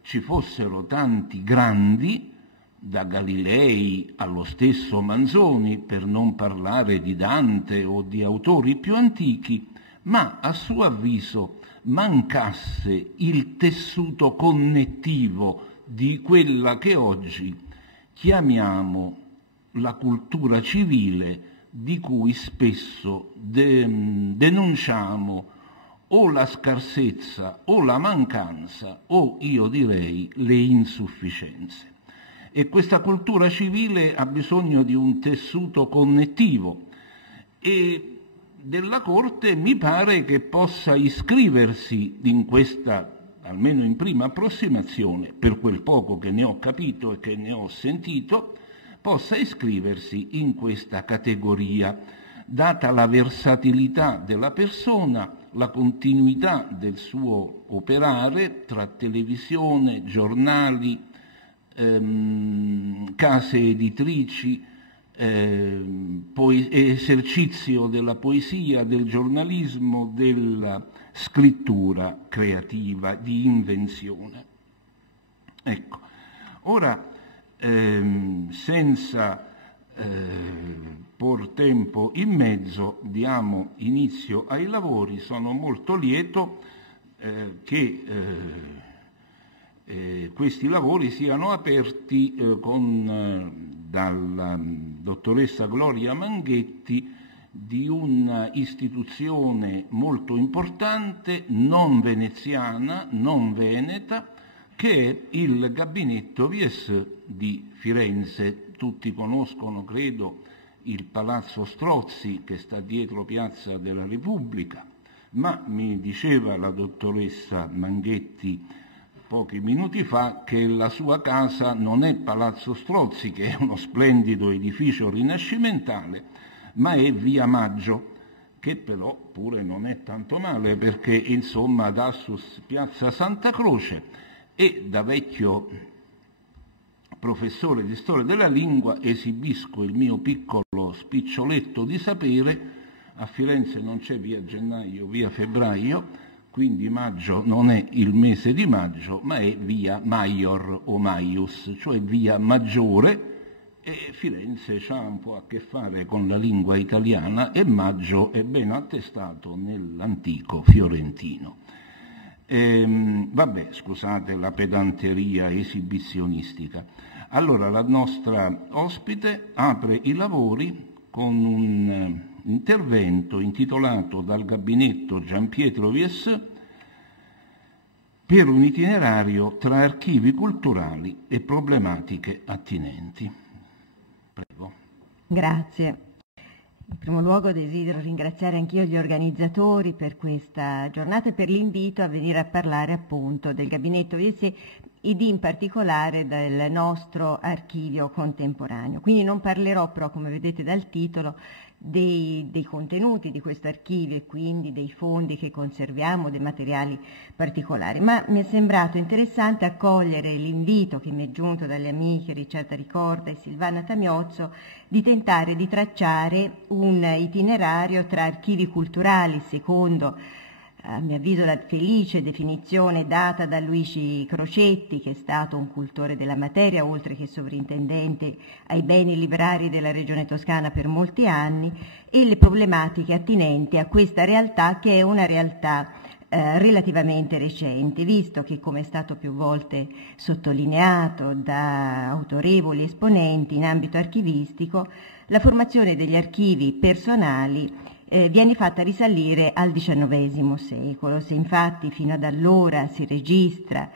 ci fossero tanti grandi, da Galilei allo stesso Manzoni, per non parlare di Dante o di autori più antichi, ma a suo avviso mancasse il tessuto connettivo di quella che oggi chiamiamo la cultura civile, di cui spesso denunciamo o la scarsezza o la mancanza o, io direi, le insufficienze. E questa cultura civile ha bisogno di un tessuto connettivo e della Corte mi pare che possa iscriversi in questa, almeno in prima approssimazione, per quel poco che ne ho capito e che ne ho sentito, possa iscriversi in questa categoria, data la versatilità della persona, la continuità del suo operare tra televisione, giornali, case editrici, esercizio della poesia, del giornalismo, della scrittura creativa, di invenzione. Ecco, ora senza por tempo in mezzo diamo inizio ai lavori. Sono molto lieto che questi lavori siano aperti dalla dottoressa Gloria Manghetti di un'istituzione molto importante, non veneziana, non veneta, che è il Gabinetto VS di Firenze. Tutti conoscono, credo, il Palazzo Strozzi che sta dietro Piazza della Repubblica, ma mi diceva la dottoressa Manghetti pochi minuti fa che la sua casa non è Palazzo Strozzi, che è uno splendido edificio rinascimentale, ma è Via Maggio, che però pure non è tanto male, perché insomma dà su Piazza Santa Croce, e da vecchio professore di storia della lingua esibisco il mio piccolo spicccioletto di sapere. A Firenze non c'è via Gennaio, via Febbraio, quindi maggio non è il mese di maggio, ma è via Maior o Maius, cioè via Maggiore, e Firenze ha un po' a che fare con la lingua italiana, e maggio è ben attestato nell'antico fiorentino. Vabbè, scusate la pedanteria esibizionistica. Allora, la nostra ospite apre i lavori con un intervento intitolato dal gabinetto Gianpietro Vies per un itinerario tra archivi culturali e problematiche attinenti. Prego. Grazie. In primo luogo desidero ringraziare anch'io gli organizzatori per questa giornata e per l'invito a venire a parlare appunto del gabinetto Vies ed in particolare del nostro archivio contemporaneo. Quindi non parlerò però, come vedete dal titolo, dei contenuti di questo archivio e quindi dei fondi che conserviamo, dei materiali particolari, ma mi è sembrato interessante accogliere l'invito che mi è giunto dalle amiche Ricetta Ricorda e Silvana Tamiozzo di tentare di tracciare un itinerario tra archivi culturali secondo a mio avviso la felice definizione data da Luigi Crocetti, che è stato un cultore della materia, oltre che sovrintendente ai beni librari della Regione Toscana per molti anni, e le problematiche attinenti a questa realtà, che è una realtà relativamente recente, visto che, come è stato più volte sottolineato da autorevoli esponenti in ambito archivistico, la formazione degli archivi personali viene fatta risalire al XIX secolo. Se infatti fino ad allora si registra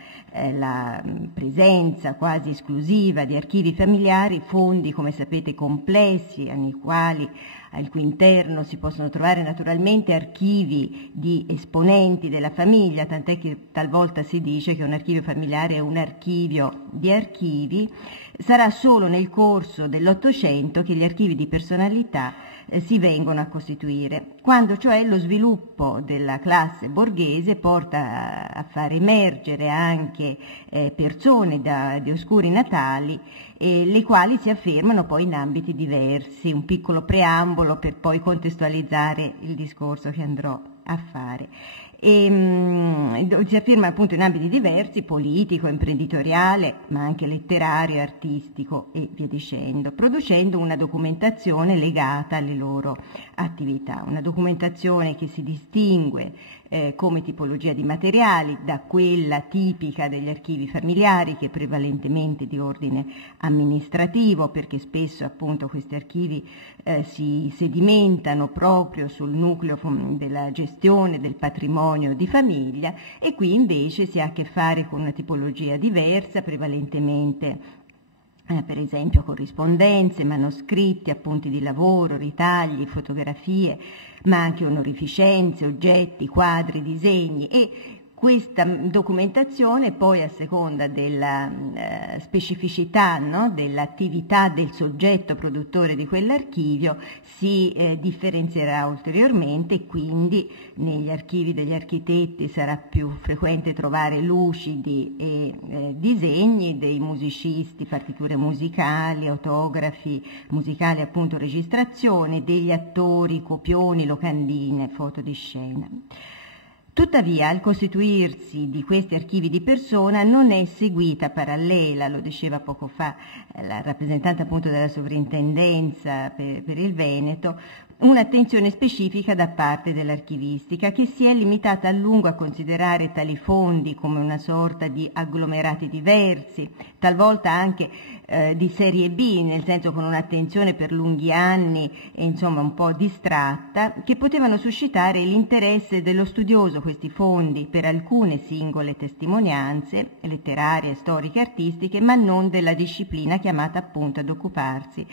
la presenza quasi esclusiva di archivi familiari, fondi, come sapete, complessi, al cui interno si possono trovare naturalmente archivi di esponenti della famiglia, tant'è che talvolta si dice che un archivio familiare è un archivio di archivi, sarà solo nel corso dell'Ottocento che gli archivi di personalità si vengono a costituire, quando cioè lo sviluppo della classe borghese porta a far emergere anche persone di oscuri natali, le quali si affermano poi in ambiti diversi. Un piccolo preambolo per poi contestualizzare il discorso che andrò a fare. Si afferma appunto in ambiti diversi, politico, imprenditoriale, ma anche letterario, artistico e via dicendo, producendo una documentazione legata alle loro attività, una documentazione che si distingue come tipologia di materiali da quella tipica degli archivi familiari, che è prevalentemente di ordine amministrativo, perché spesso appunto questi archivi si sedimentano proprio sul nucleo della gestione del patrimonio di famiglia, e qui invece si ha a che fare con una tipologia diversa, prevalentemente per esempio corrispondenze, manoscritti, appunti di lavoro, ritagli, fotografie, ma anche onorificenze, oggetti, quadri, disegni, e questa documentazione poi, a seconda della specificità, no, dell'attività del soggetto produttore di quell'archivio, si differenzierà ulteriormente, e quindi negli archivi degli architetti sarà più frequente trovare lucidi e disegni, dei musicisti, partiture musicali, autografi musicali, appunto registrazioni, degli attori, copioni, locandine, foto di scena. Tuttavia, al costituirsi di questi archivi di persona non è seguita parallela, lo diceva poco fa la rappresentante appunto della sovrintendenza per il Veneto, un'attenzione specifica da parte dell'archivistica, che si è limitata a lungo a considerare tali fondi come una sorta di agglomerati diversi, talvolta anche di serie B, nel senso con un'attenzione per lunghi anni e insomma un po' distratta, che potevano suscitare l'interesse dello studioso, questi fondi, per alcune singole testimonianze letterarie, storiche, artistiche, ma non della disciplina chiamata appunto ad occuparsi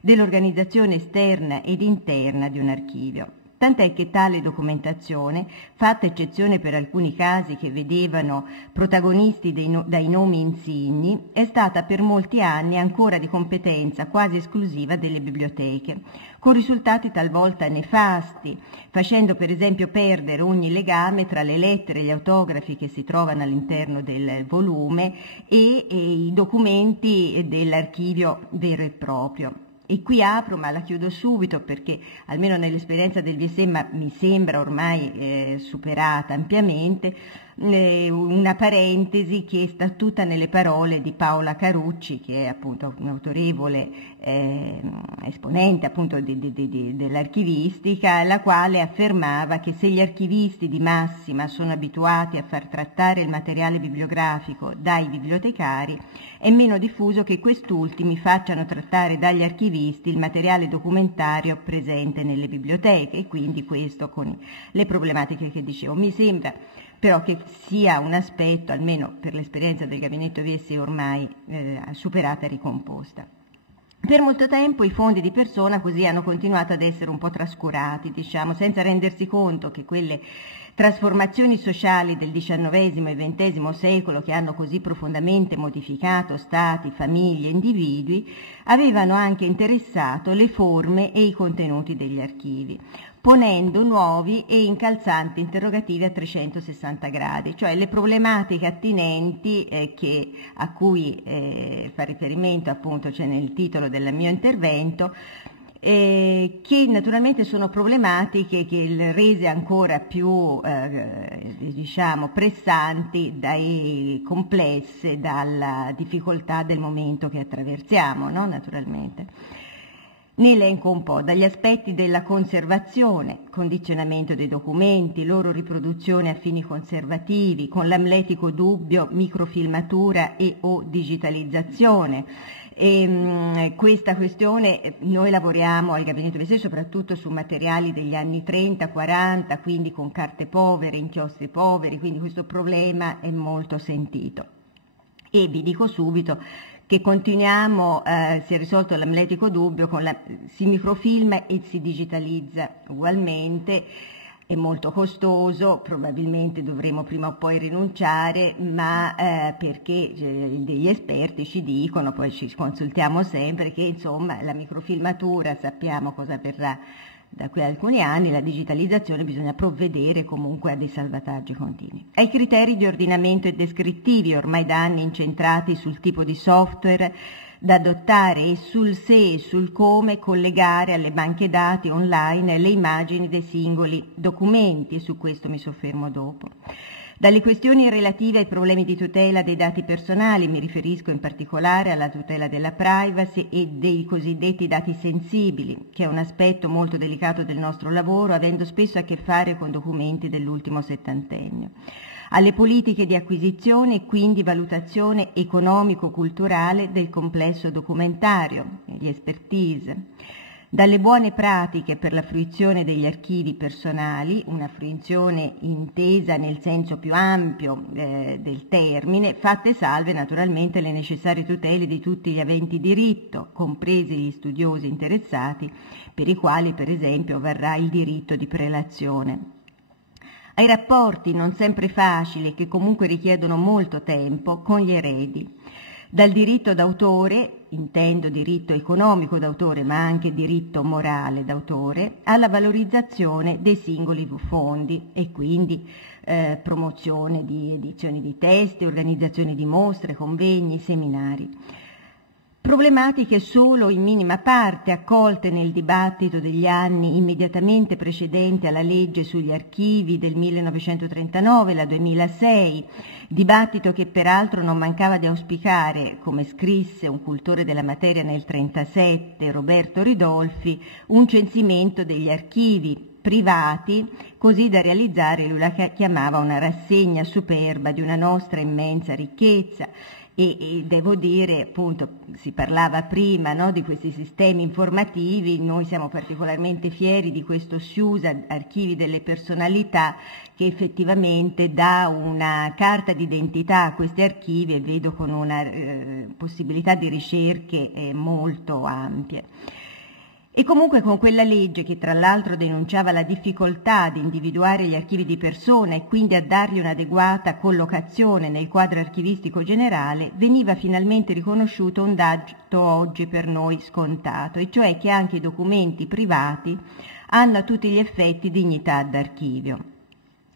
dell'organizzazione esterna ed interna di un archivio. tant'è che tale documentazione, fatta eccezione per alcuni casi che vedevano protagonisti dai nomi insigni, è stata per molti anni ancora di competenza quasi esclusiva delle biblioteche, con risultati talvolta nefasti, facendo per esempio perdere ogni legame tra le lettere e gli autografi che si trovano all'interno del volume e i documenti dell'archivio vero e proprio. E qui apro, ma la chiudo subito perché almeno nell'esperienza del VSE mi sembra ormai superata ampiamente, una parentesi che sta tutta nelle parole di Paola Carucci, che è appunto un autorevole esponente appunto dell'archivistica, la quale affermava che se gli archivisti di massima sono abituati a far trattare il materiale bibliografico dai bibliotecari, è meno diffuso che quest'ultimi facciano trattare dagli archivisti il materiale documentario presente nelle biblioteche, e quindi questo con le problematiche che dicevo. Mi sembra però che sia un aspetto, almeno per l'esperienza del gabinetto VSE, ormai superata e ricomposta. Per molto tempo i fondi di persona così hanno continuato ad essere un po' trascurati, diciamo, senza rendersi conto che quelle trasformazioni sociali del XIX e XX secolo, che hanno così profondamente modificato stati, famiglie, individui, avevano anche interessato le forme e i contenuti degli archivi, ponendo nuovi e incalzanti interrogativi a 360 gradi, cioè le problematiche attinenti a cui fa riferimento appunto c'è nel titolo del mio intervento, che naturalmente sono problematiche che rese ancora più diciamo pressanti complesse dalla difficoltà del momento che attraversiamo, no? Naturalmente. Ne elenco un po': dagli aspetti della conservazione, condizionamento dei documenti, loro riproduzione a fini conservativi, con l'amletico dubbio microfilmatura e o digitalizzazione. Questa questione, noi lavoriamo al gabinetto VSE soprattutto su materiali degli anni 30-40, quindi con carte povere, inchiostri poveri, quindi questo problema è molto sentito. E vi dico subito che continuiamo, si è risolto l'amletico dubbio, si microfilma e si digitalizza ugualmente. È molto costoso, probabilmente dovremo prima o poi rinunciare, ma perché degli esperti ci dicono, poi ci consultiamo sempre, che insomma la microfilmatura sappiamo cosa avverrà da qui a alcuni anni, la digitalizzazione bisogna provvedere comunque a dei salvataggi continui. Ai criteri di ordinamento e descrittivi, ormai da anni incentrati sul tipo di software da adottare e sul se e sul come collegare alle banche dati online le immagini dei singoli documenti, su questo mi soffermo dopo. Dalle questioni relative ai problemi di tutela dei dati personali, mi riferisco in particolare alla tutela della privacy e dei cosiddetti dati sensibili, che è un aspetto molto delicato del nostro lavoro, avendo spesso a che fare con documenti dell'ultimo settantennio. Alle politiche di acquisizione e quindi valutazione economico-culturale del complesso documentario, gli expertise. Dalle buone pratiche per la fruizione degli archivi personali, una fruizione intesa nel senso più ampio del termine, fatte salve naturalmente le necessarie tutele di tutti gli aventi diritto, compresi gli studiosi interessati, per i quali per esempio varrà il diritto di prelazione. Ai rapporti non sempre facili e che comunque richiedono molto tempo con gli eredi. Dal diritto d'autore, intendo diritto economico d'autore ma anche diritto morale d'autore, alla valorizzazione dei singoli fondi e quindi promozione di edizioni di testi, organizzazione di mostre, convegni, seminari. Problematiche solo in minima parte accolte nel dibattito degli anni immediatamente precedenti alla legge sugli archivi del 1939, la 2006, dibattito che peraltro non mancava di auspicare, come scrisse un cultore della materia nel 1937, Roberto Ridolfi, un censimento degli archivi privati, così da realizzare, lui la chiamava una rassegna superba di una nostra immensa ricchezza. E devo dire, appunto, si parlava prima, no, di questi sistemi informativi, noi siamo particolarmente fieri di questo SIUSA, Archivi delle Personalità, che effettivamente dà una carta d'identità a questi archivi e vedo con una possibilità di ricerche molto ampie. E comunque con quella legge, che tra l'altro denunciava la difficoltà di individuare gli archivi di persona e quindi a dargli un'adeguata collocazione nel quadro archivistico generale, veniva finalmente riconosciuto un dato oggi per noi scontato, e cioè che anche i documenti privati hanno a tutti gli effetti dignità d'archivio.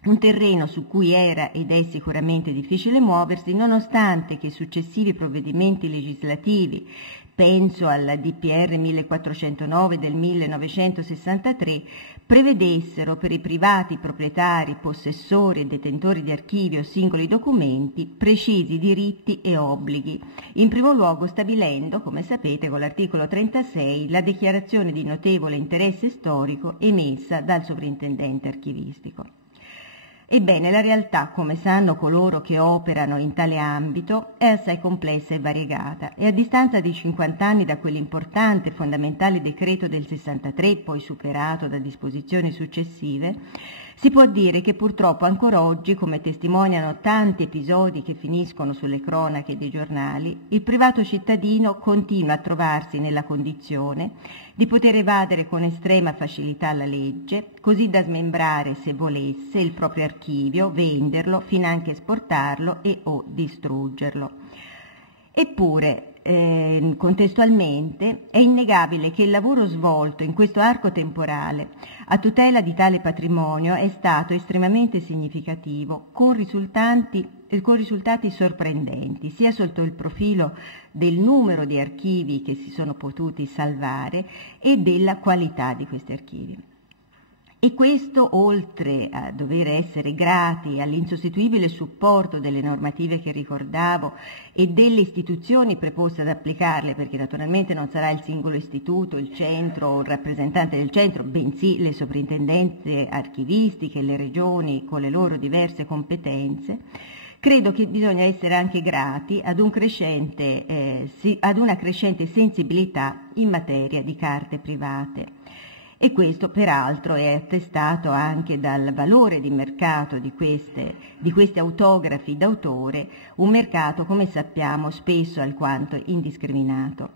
Un terreno su cui era ed è sicuramente difficile muoversi, nonostante che successivi provvedimenti legislativi, penso alla DPR 1409 del 1963, prevedessero per i privati proprietari, possessori e detentori di archivi o singoli documenti precisi diritti e obblighi, in primo luogo stabilendo, come sapete, con l'articolo 36 la dichiarazione di notevole interesse storico emessa dal sovrintendente archivistico. Ebbene, la realtà, come sanno coloro che operano in tale ambito, è assai complessa e variegata, e a distanza di 50 anni da quell'importante e fondamentale decreto del 63, poi superato da disposizioni successive, si può dire che purtroppo ancora oggi, come testimoniano tanti episodi che finiscono sulle cronache dei giornali, il privato cittadino continua a trovarsi nella condizione di poter evadere con estrema facilità la legge, così da smembrare, se volesse, il proprio archivio, venderlo, finanche esportarlo e o distruggerlo. Eppure, contestualmente, è innegabile che il lavoro svolto in questo arco temporale a tutela di tale patrimonio è stato estremamente significativo, con risultati sorprendenti, sia sotto il profilo del numero di archivi che si sono potuti salvare e della qualità di questi archivi. E questo, oltre a dover essere grati all'insostituibile supporto delle normative che ricordavo e delle istituzioni preposte ad applicarle, perché naturalmente non sarà il singolo istituto, il centro o il rappresentante del centro, bensì le soprintendenze archivistiche, le regioni con le loro diverse competenze, credo che bisogna essere anche grati ad una crescente sensibilità in materia di carte private. E questo peraltro è attestato anche dal valore di mercato di questi autografi d'autore, un mercato, come sappiamo, spesso alquanto indiscriminato.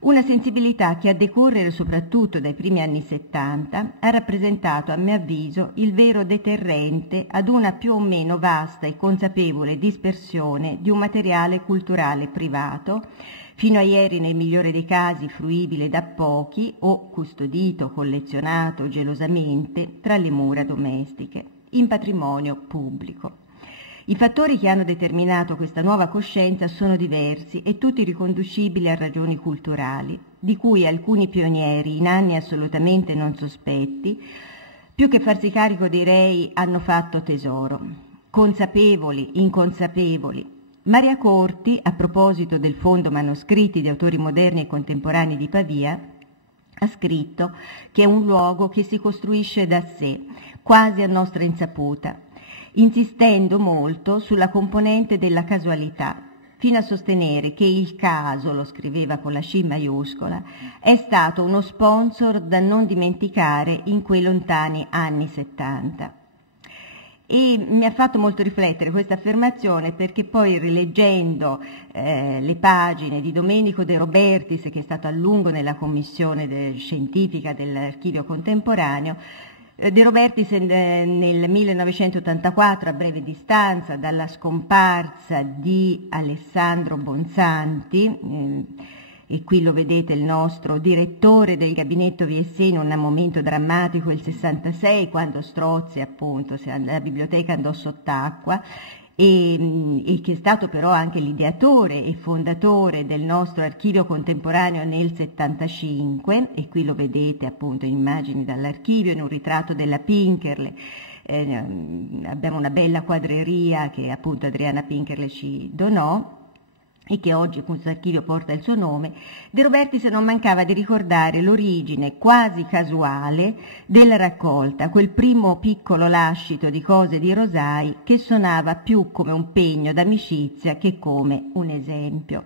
Una sensibilità che a decorrere soprattutto dai primi anni 70 ha rappresentato, a mio avviso, il vero deterrente ad una più o meno vasta e consapevole dispersione di un materiale culturale privato, fino a ieri nel migliore dei casi fruibile da pochi o custodito, collezionato gelosamente tra le mura domestiche, in patrimonio pubblico. I fattori che hanno determinato questa nuova coscienza sono diversi e tutti riconducibili a ragioni culturali, di cui alcuni pionieri, in anni assolutamente non sospetti, più che farsi carico dei rei, hanno fatto tesoro, consapevoli, inconsapevoli. Maria Corti, a proposito del Fondo Manoscritti di autori moderni e contemporanei di Pavia, ha scritto che è un luogo che si costruisce da sé, quasi a nostra insaputa, insistendo molto sulla componente della casualità, fino a sostenere che il caso, lo scriveva con la C maiuscola, è stato uno sponsor da non dimenticare in quei lontani anni 70. E mi ha fatto molto riflettere questa affermazione, perché poi rileggendo le pagine di Domenico De Robertis, che è stato a lungo nella commissione scientifica dell'archivio contemporaneo, De Robertis nel 1984, a breve distanza dalla scomparsa di Alessandro Bonsanti, e qui lo vedete il nostro direttore del gabinetto VSE in un momento drammatico, il 66, quando Strozzi appunto la biblioteca andò sott'acqua, e che è stato però anche l'ideatore e fondatore del nostro archivio contemporaneo nel 75, e qui lo vedete appunto in immagini dall'archivio, in un ritratto della Pinkerle. Abbiamo una bella quadreria che appunto Adriana Pinkerle ci donò, e che oggi questo archivio porta il suo nome. De Robertis non mancava di ricordare l'origine quasi casuale della raccolta, quel primo piccolo lascito di cose di Rosai che suonava più come un pegno d'amicizia che come un esempio.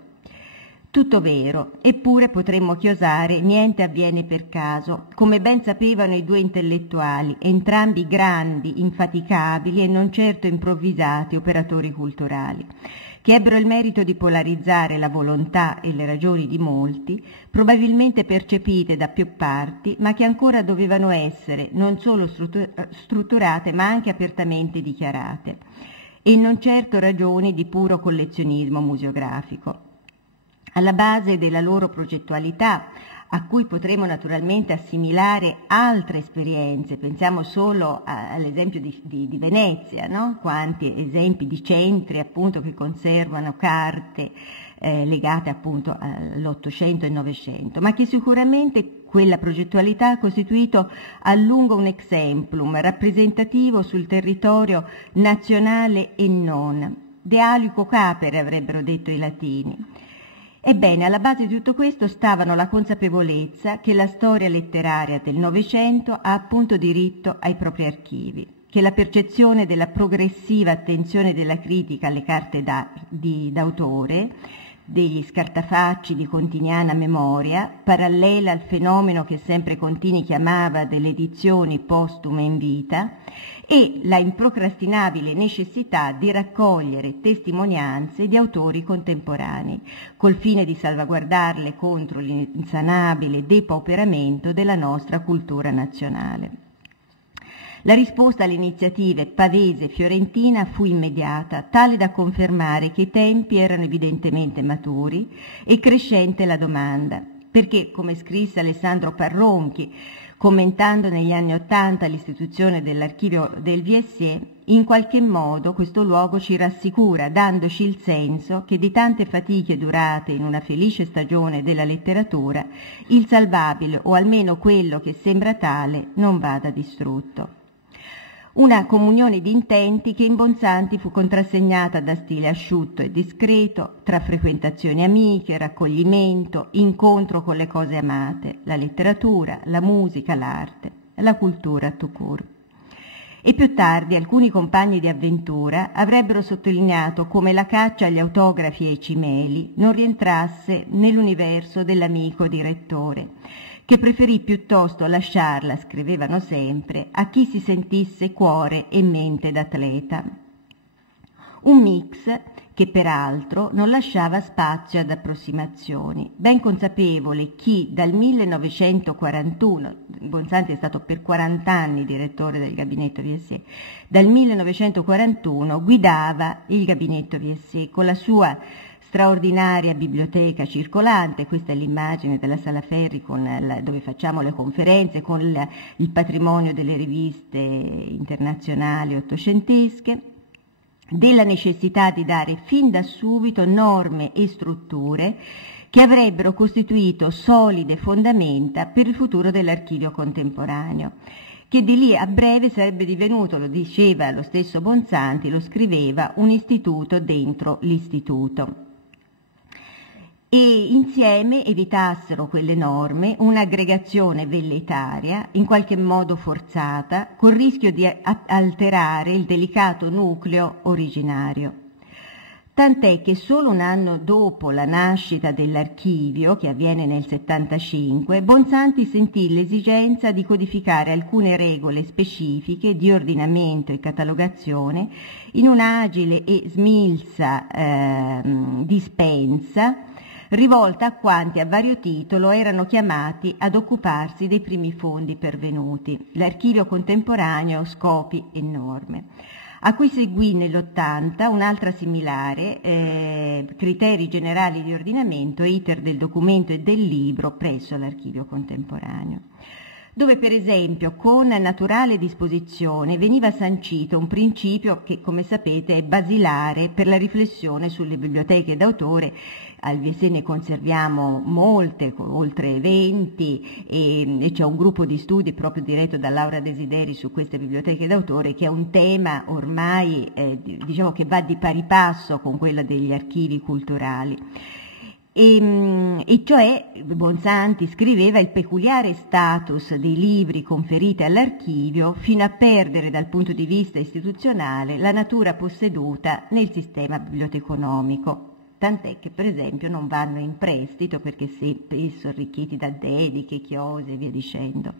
Tutto vero, eppure potremmo chiosare niente avviene per caso, come ben sapevano i due intellettuali, entrambi grandi, infaticabili e non certo improvvisati operatori culturali, che ebbero il merito di polarizzare la volontà e le ragioni di molti, probabilmente percepite da più parti, ma che ancora dovevano essere non solo strutturate ma anche apertamente dichiarate, e non certo ragioni di puro collezionismo museografico. Alla base della loro progettualità, a cui potremo naturalmente assimilare altre esperienze, pensiamo solo all'esempio di Venezia, no? Quanti esempi di centri appunto che conservano carte legate appunto all'Ottocento e Novecento, ma che sicuramente quella progettualità ha costituito a lungo un exemplum rappresentativo sul territorio nazionale e non, de aliquo capere avrebbero detto i latini. Ebbene, alla base di tutto questo stavano la consapevolezza che la storia letteraria del Novecento ha appunto diritto ai propri archivi, che la percezione della progressiva attenzione della critica alle carte d'autore, degli scartafacci di continiana memoria, parallela al fenomeno che sempre Contini chiamava delle edizioni postume in vita, e la improcrastinabile necessità di raccogliere testimonianze di autori contemporanei, col fine di salvaguardarle contro l'insanabile depauperamento della nostra cultura nazionale. La risposta alle iniziative pavese e fiorentina fu immediata, tale da confermare che i tempi erano evidentemente maturi e crescente la domanda, perché, come scrisse Alessandro Parronchi, commentando negli anni '80 l'istituzione dell'archivio del VSE, in qualche modo questo luogo ci rassicura, dandoci il senso che di tante fatiche durate in una felice stagione della letteratura, il salvabile, o almeno quello che sembra tale, non vada distrutto. Una comunione di intenti che in Bonsanti fu contrassegnata da stile asciutto e discreto, tra frequentazioni amiche, raccoglimento, incontro con le cose amate, la letteratura, la musica, l'arte, la cultura tout court. E più tardi alcuni compagni di avventura avrebbero sottolineato come la caccia agli autografi e ai cimeli non rientrasse nell'universo dell'amico direttore, che preferì piuttosto lasciarla, scrivevano sempre, a chi si sentisse cuore e mente d'atleta. Un mix che peraltro non lasciava spazio ad approssimazioni, ben consapevole chi dal 1941, Bonsanti è stato per 40 anni direttore del gabinetto VSE, dal 1941 guidava il gabinetto VSE con la sua straordinaria biblioteca circolante, questa è l'immagine della Sala Ferri dove facciamo le conferenze, con il patrimonio delle riviste internazionali ottocentesche, della necessità di dare fin da subito norme e strutture che avrebbero costituito solide fondamenta per il futuro dell'archivio contemporaneo, che di lì a breve sarebbe divenuto, lo diceva lo stesso Bonsanti, lo scriveva, un istituto dentro l'istituto. E insieme evitassero quelle norme un'aggregazione velleitaria, in qualche modo forzata, col rischio di alterare il delicato nucleo originario. Tant'è che solo un anno dopo la nascita dell'archivio, che avviene nel 75, Bonsanti sentì l'esigenza di codificare alcune regole specifiche di ordinamento e catalogazione in un'agile e smilza dispensa rivolta a quanti a vario titolo erano chiamati ad occuparsi dei primi fondi pervenuti, l'archivio contemporaneo, scopi e norme, a cui seguì nell'80 un'altra similare, criteri generali di ordinamento e iter del documento e del libro presso l'archivio contemporaneo, dove per esempio con naturale disposizione veniva sancito un principio che, come sapete, è basilare per la riflessione sulle biblioteche d'autore. Al VSE ne conserviamo molte, oltre 20, e c'è un gruppo di studi proprio diretto da Laura Desideri su queste biblioteche d'autore, che è un tema ormai diciamo che va di pari passo con quello degli archivi culturali. E cioè Bonsanti scriveva il peculiare status dei libri conferiti all'archivio fino a perdere dal punto di vista istituzionale la natura posseduta nel sistema biblioteconomico, tant'è che per esempio non vanno in prestito perché spesso arricchiti da dediche, chiose e via dicendo.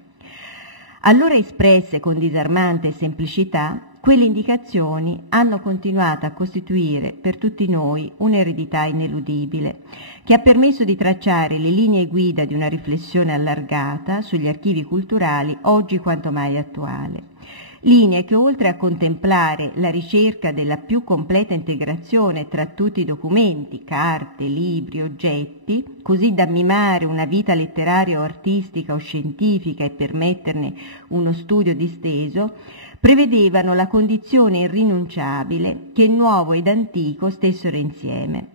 Allora espresse con disarmante semplicità, quelle indicazioni hanno continuato a costituire per tutti noi un'eredità ineludibile, che ha permesso di tracciare le linee guida di una riflessione allargata sugli archivi culturali oggi quanto mai attuale. Linee che, oltre a contemplare la ricerca della più completa integrazione tra tutti i documenti, carte, libri, oggetti, così da mimare una vita letteraria o artistica o scientifica e permetterne uno studio disteso, prevedevano la condizione irrinunciabile che il nuovo ed antico stessero insieme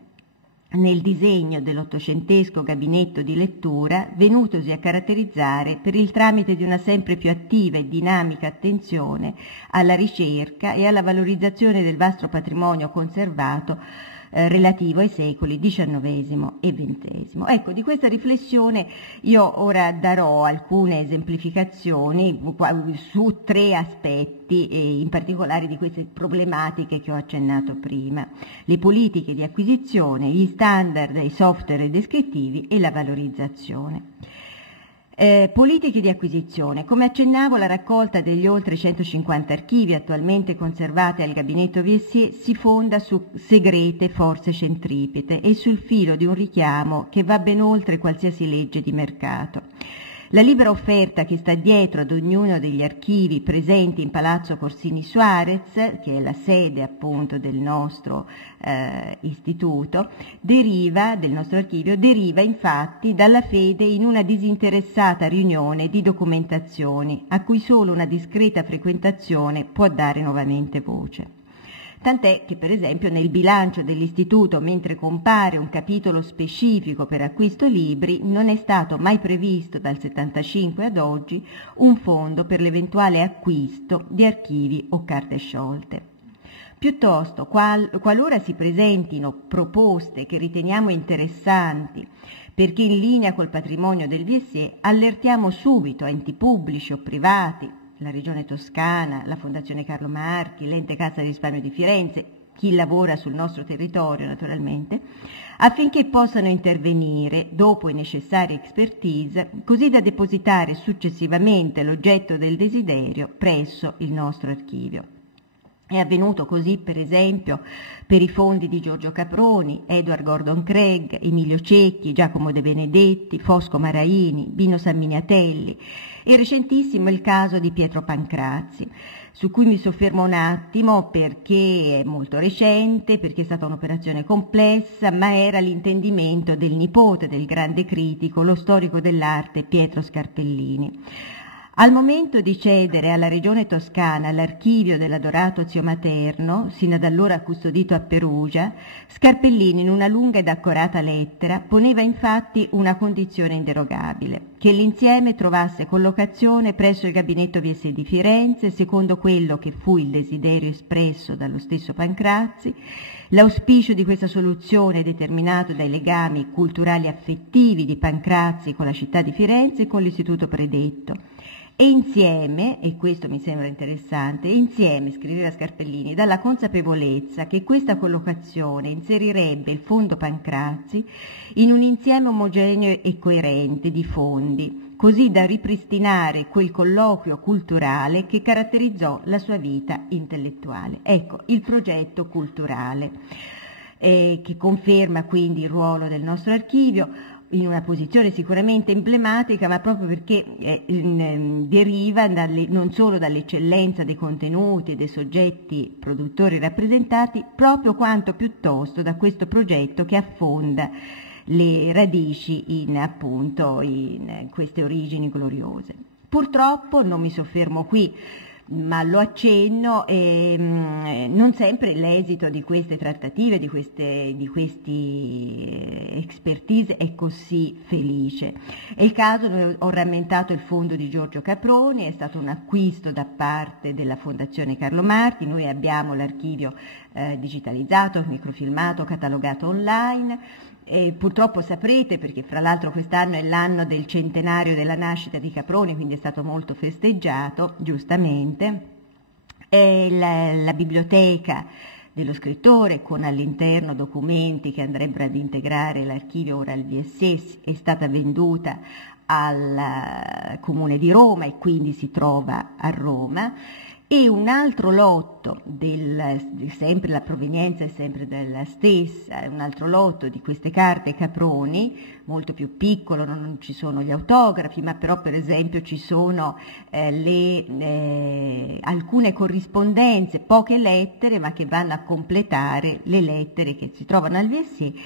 nel disegno dell'ottocentesco gabinetto di lettura, venutosi a caratterizzare per il tramite di una sempre più attiva e dinamica attenzione alla ricerca e alla valorizzazione del vasto patrimonio conservato relativo ai secoli XIX e XX. Ecco, di questa riflessione io ora darò alcune esemplificazioni su 3 aspetti, e in particolare di queste problematiche che ho accennato prima: le politiche di acquisizione, gli standard, i software descrittivi e la valorizzazione. Politiche di acquisizione. Come accennavo, la raccolta degli oltre 150 archivi attualmente conservati al gabinetto Viessier si fonda su segrete forze centripete e sul filo di un richiamo che va ben oltre qualsiasi legge di mercato. La libera offerta che sta dietro ad ognuno degli archivi presenti in Palazzo Corsini Suarez, che è la sede appunto del nostro istituto, del nostro archivio, deriva infatti dalla fede in una disinteressata riunione di documentazioni a cui solo una discreta frequentazione può dare nuovamente voce. Tant'è che, per esempio, nel bilancio dell'istituto, mentre compare un capitolo specifico per acquisto libri, non è stato mai previsto dal 75 ad oggi un fondo per l'eventuale acquisto di archivi o carte sciolte. Piuttosto, qualora si presentino proposte che riteniamo interessanti perché in linea col patrimonio del Viessier, allertiamo subito enti pubblici o privati, la Regione Toscana, la Fondazione Carlo Marchi, l'Ente Cassa di Risparmio di Firenze, chi lavora sul nostro territorio naturalmente, affinché possano intervenire dopo i necessari expertise, così da depositare successivamente l'oggetto del desiderio presso il nostro archivio. È avvenuto così, per esempio, per i fondi di Giorgio Caproni, Edward Gordon Craig, Emilio Cecchi, Giacomo De Benedetti, Fosco Maraini, Bino Samminiatelli, e recentissimo il caso di Pietro Pancrazzi, su cui mi soffermo un attimo perché è molto recente, perché è stata un'operazione complessa, ma era l'intendimento del nipote del grande critico, lo storico dell'arte Pietro Scarpellini. Al momento di cedere alla Regione Toscana l'archivio dell'adorato zio materno, sino ad allora custodito a Perugia, Scarpellini, in una lunga ed accorata lettera, poneva infatti una condizione inderogabile: che l'insieme trovasse collocazione presso il gabinetto Viessier di Firenze, secondo quello che fu il desiderio espresso dallo stesso Pancrazzi. L'auspicio di questa soluzione determinato dai legami culturali affettivi di Pancrazzi con la città di Firenze e con l'istituto predetto. E insieme, e questo mi sembra interessante, insieme, scriveva Scarpellini, dalla consapevolezza che questa collocazione inserirebbe il fondo Pancrazzi in un insieme omogeneo e coerente di fondi, così da ripristinare quel colloquio culturale che caratterizzò la sua vita intellettuale. Ecco, il progetto culturale, che conferma quindi il ruolo del nostro archivio, in una posizione sicuramente emblematica, ma proprio perché deriva non solo dall'eccellenza dei contenuti e dei soggetti produttori rappresentati, proprio quanto piuttosto da questo progetto che affonda le radici in queste origini gloriose. Purtroppo, non mi soffermo qui, ma lo accenno, non sempre l'esito di queste trattative, di questi expertise è così felice. È il caso, ho rammentato il fondo di Giorgio Caproni, è stato un acquisto da parte della Fondazione Carlo Marchi, noi abbiamo l'archivio digitalizzato, microfilmato, catalogato online. E purtroppo saprete, perché fra l'altro quest'anno è l'anno del centenario della nascita di Caproni, quindi è stato molto festeggiato, giustamente, la biblioteca dello scrittore, con all'interno documenti che andrebbero ad integrare l'archivio ora al VSS, è stata venduta al Comune di Roma e quindi si trova a Roma. e un altro lotto, sempre la provenienza è sempre della stessa, un altro lotto di queste carte Caproni, molto più piccolo, non ci sono gli autografi, ma però per esempio ci sono alcune corrispondenze, poche lettere, ma che vanno a completare le lettere che si trovano al VSI.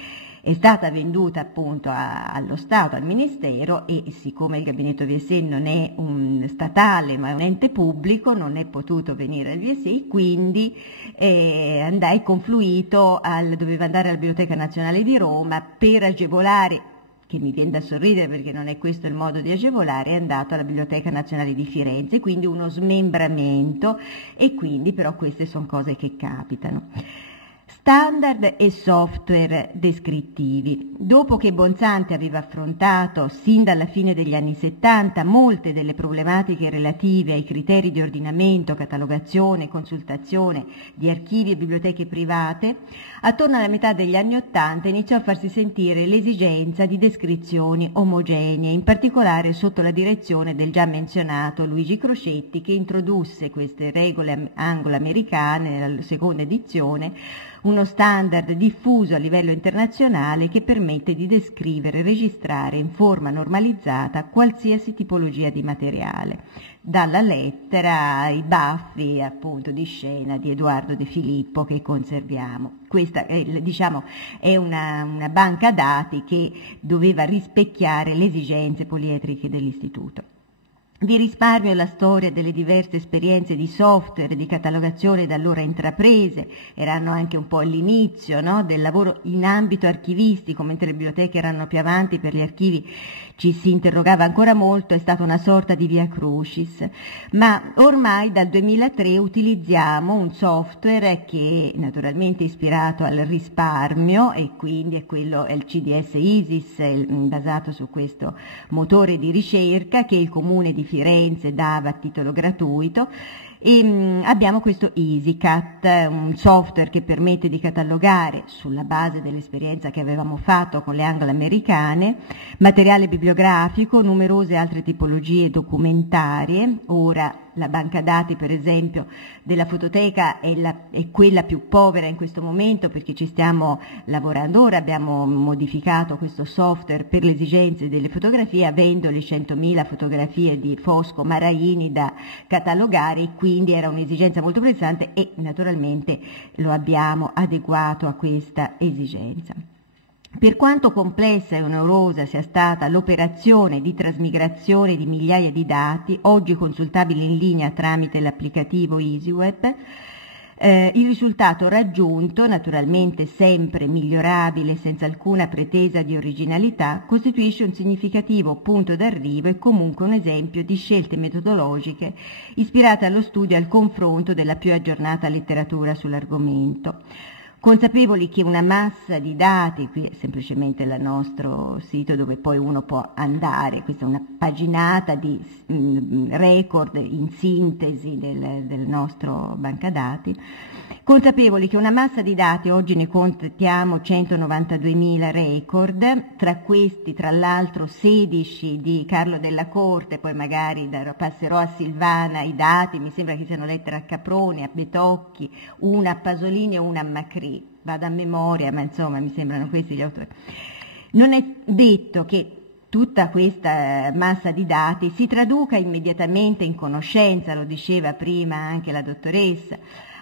È stata venduta appunto allo Stato, al Ministero, e siccome il gabinetto VSI non è un statale ma è un ente pubblico, non è potuto venire al VSI, quindi andai confluito, doveva andare alla Biblioteca Nazionale di Roma per agevolare, che mi viene da sorridere perché non è questo il modo di agevolare, è andato alla Biblioteca Nazionale di Firenze, quindi uno smembramento, e quindi però queste sono cose che capitano. Standard e software descrittivi. Dopo che Bonsanti aveva affrontato sin dalla fine degli anni 70 molte delle problematiche relative ai criteri di ordinamento, catalogazione e consultazione di archivi e biblioteche private, attorno alla metà degli anni 80 iniziò a farsi sentire l'esigenza di descrizioni omogenee, in particolare sotto la direzione del già menzionato Luigi Crocetti, che introdusse queste regole anglo-americane nella seconda edizione, uno standard diffuso a livello internazionale che permette di descrivere e registrare in forma normalizzata qualsiasi tipologia di materiale, dalla lettera ai baffi appunto di scena di Edoardo De Filippo che conserviamo. Questa è una banca dati che doveva rispecchiare le esigenze poliedriche dell'istituto. Vi risparmio la storia delle diverse esperienze di software e di catalogazione da allora intraprese, erano anche un po' all'inizio, no, del lavoro in ambito archivistico, mentre le biblioteche erano più avanti, per gli archivi ci si interrogava ancora molto, è stata una sorta di via crucis, ma ormai dal 2003 utilizziamo un software che è naturalmente ispirato al risparmio, e quindi è il CDS ISIS, basato su questo motore di ricerca che il Comune di Firenze dava a titolo gratuito, e abbiamo questo EasyCat, un software che permette di catalogare, sulla base dell'esperienza che avevamo fatto con le anglo-americane, materiale bibliografico, numerose altre tipologie documentarie. Ora la banca dati, per esempio, della fototeca è quella più povera in questo momento, perché ci stiamo lavorando ora, abbiamo modificato questo software per le esigenze delle fotografie, avendo le 100.000 fotografie di Fosco Maraini da catalogare, quindi era un'esigenza molto pressante e naturalmente lo abbiamo adeguato a questa esigenza. Per quanto complessa e onerosa sia stata l'operazione di trasmigrazione di migliaia di dati, oggi consultabili in linea tramite l'applicativo EasyWeb, il risultato raggiunto, naturalmente sempre migliorabile senza alcuna pretesa di originalità, costituisce un significativo punto d'arrivo e comunque un esempio di scelte metodologiche ispirate allo studio e al confronto della più aggiornata letteratura sull'argomento. Consapevoli che una massa di dati, qui è semplicemente il nostro sito dove poi uno può andare, questa è una paginata di record in sintesi del nostro banca dati, consapevoli che una massa di dati, oggi ne contiamo 192.000 record, tra questi tra l'altro 16 di Carlo Della Corte, poi magari passerò a Silvana i dati, mi sembra che siano lettere a Caproni, a Betocchi, una a Pasolini e una a Macri. Vado a memoria, ma insomma mi sembrano questi gli autori. Non è detto che tutta questa massa di dati si traduca immediatamente in conoscenza, lo diceva prima anche la dottoressa.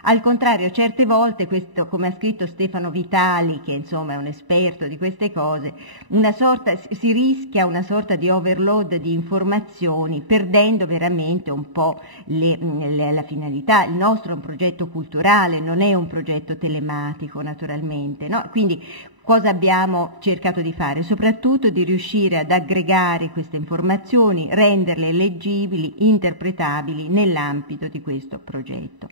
Al contrario, certe volte, questo, come ha scritto Stefano Vitali, che insomma è un esperto di queste cose, si rischia una sorta di overload di informazioni, perdendo veramente un po' la finalità. Il nostro è un progetto culturale, non è un progetto telematico naturalmente, no? Quindi cosa abbiamo cercato di fare? Soprattutto di riuscire ad aggregare queste informazioni, renderle leggibili, interpretabili nell'ambito di questo progetto.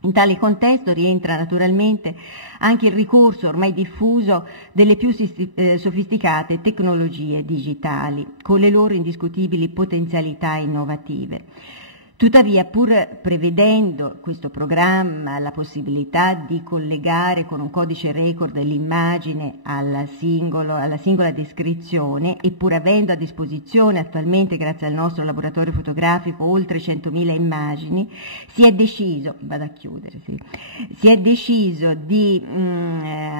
In tale contesto rientra naturalmente anche il ricorso ormai diffuso delle più sofisticate tecnologie digitali, con le loro indiscutibili potenzialità innovative. Tuttavia, pur prevedendo questo programma la possibilità di collegare con un codice record l'immagine alla singola descrizione, e pur avendo a disposizione attualmente, grazie al nostro laboratorio fotografico, oltre 100.000 immagini, si è deciso di,